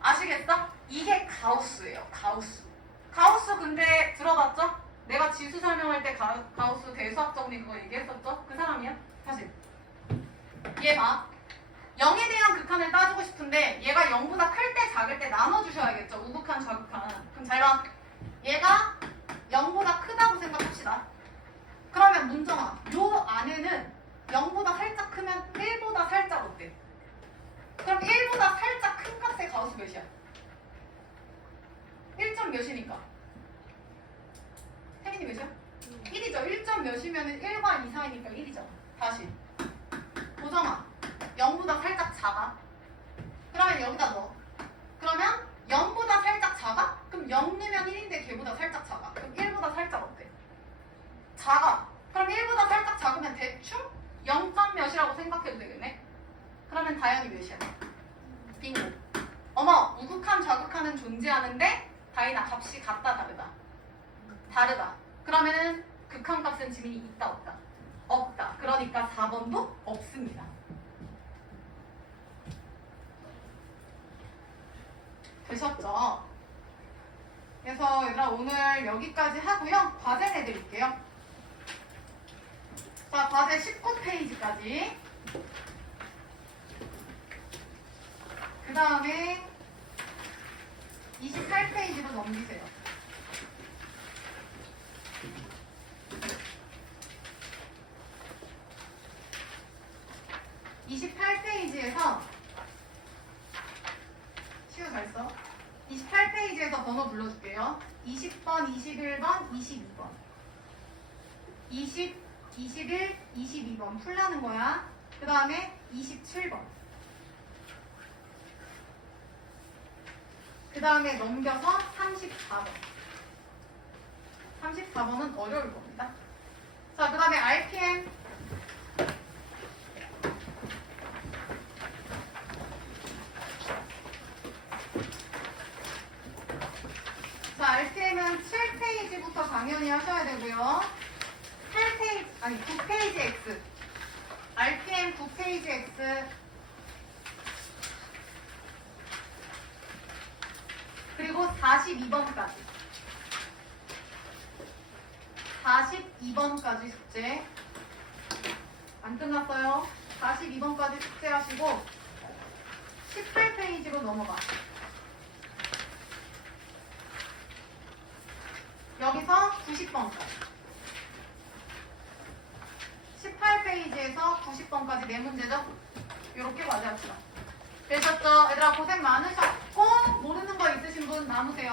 아시겠어? 이게 가우스예요. 가우스. 가우스 근데 들어봤죠? 내가 지수 설명할 때 가우스 대수학 정리 그거 얘기했었죠? 그 사람이야? 다시. 얘 봐. 0에 대한 극한을 따지고 싶은데 얘가 0보다 클 때 작을 때 나눠주셔야겠죠. 우극한 좌극한. 그럼 잘 봐. 얘가 0보다 크다고 생각합시다. 그러면 문정아 요 안에는 0보다 살짝 크면 1보다 살짝 어때? 그럼 1보다 살짝 큰 값의 가우스 몇이야? 1점 몇이니까? 혜민이 몇이야? 1이죠. 1점 몇이면 1과 2 사이니까 1이죠. 다시 보정아 0보다 살짝 작아. 그러면 여기다 넣어. 그러면 0보다 살짝 작아? 그럼 0 넣으면 1인데 걔보다 살짝 작아. 그럼 1보다 살짝 어때? 작아. 그럼 1보다 살짝 작으면 대충 0점 몇이라고 생각해도 되겠네? 그러면 다현이 몇이야? 빙고. 어머, 우극한 좌극한은 존재하는데 다이나 값이 같다 다르다? 다르다. 그러면은 극한 값은 지민이 있다 없다? 없다. 그러니까 4번도 없습니다. 되셨죠? 그래서 얘들아 오늘 여기까지 하고요. 과제 내드릴게요. 자, 과제 19페이지까지. 그 다음에 28페이지로 넘기세요. 시우 잘 써. 28페이지에서 번호 불러줄게요. 20번, 21번, 22번. 20, 21, 22번 풀라는 거야. 그 다음에 27번. 그 다음에 넘겨서 34번. 34번은 어려울 겁니다. 자, 그 다음에 RPM. 자, RPM은 7페이지부터 당연히 하셔야 되고요. 8페이지 아니 9페이지 X. RPM 9페이지 X. 그리고 42번까지. 42번까지 숙제. 안 끝났어요. 42번까지 숙제하시고 18페이지로 넘어가. 여기서 90번까지. 18페이지에서 90번까지 네 문제죠? 이렇게 과제합시다. 되셨죠? 얘들아 고생 많으셨고 모르는 거 있으신 분 남으세요.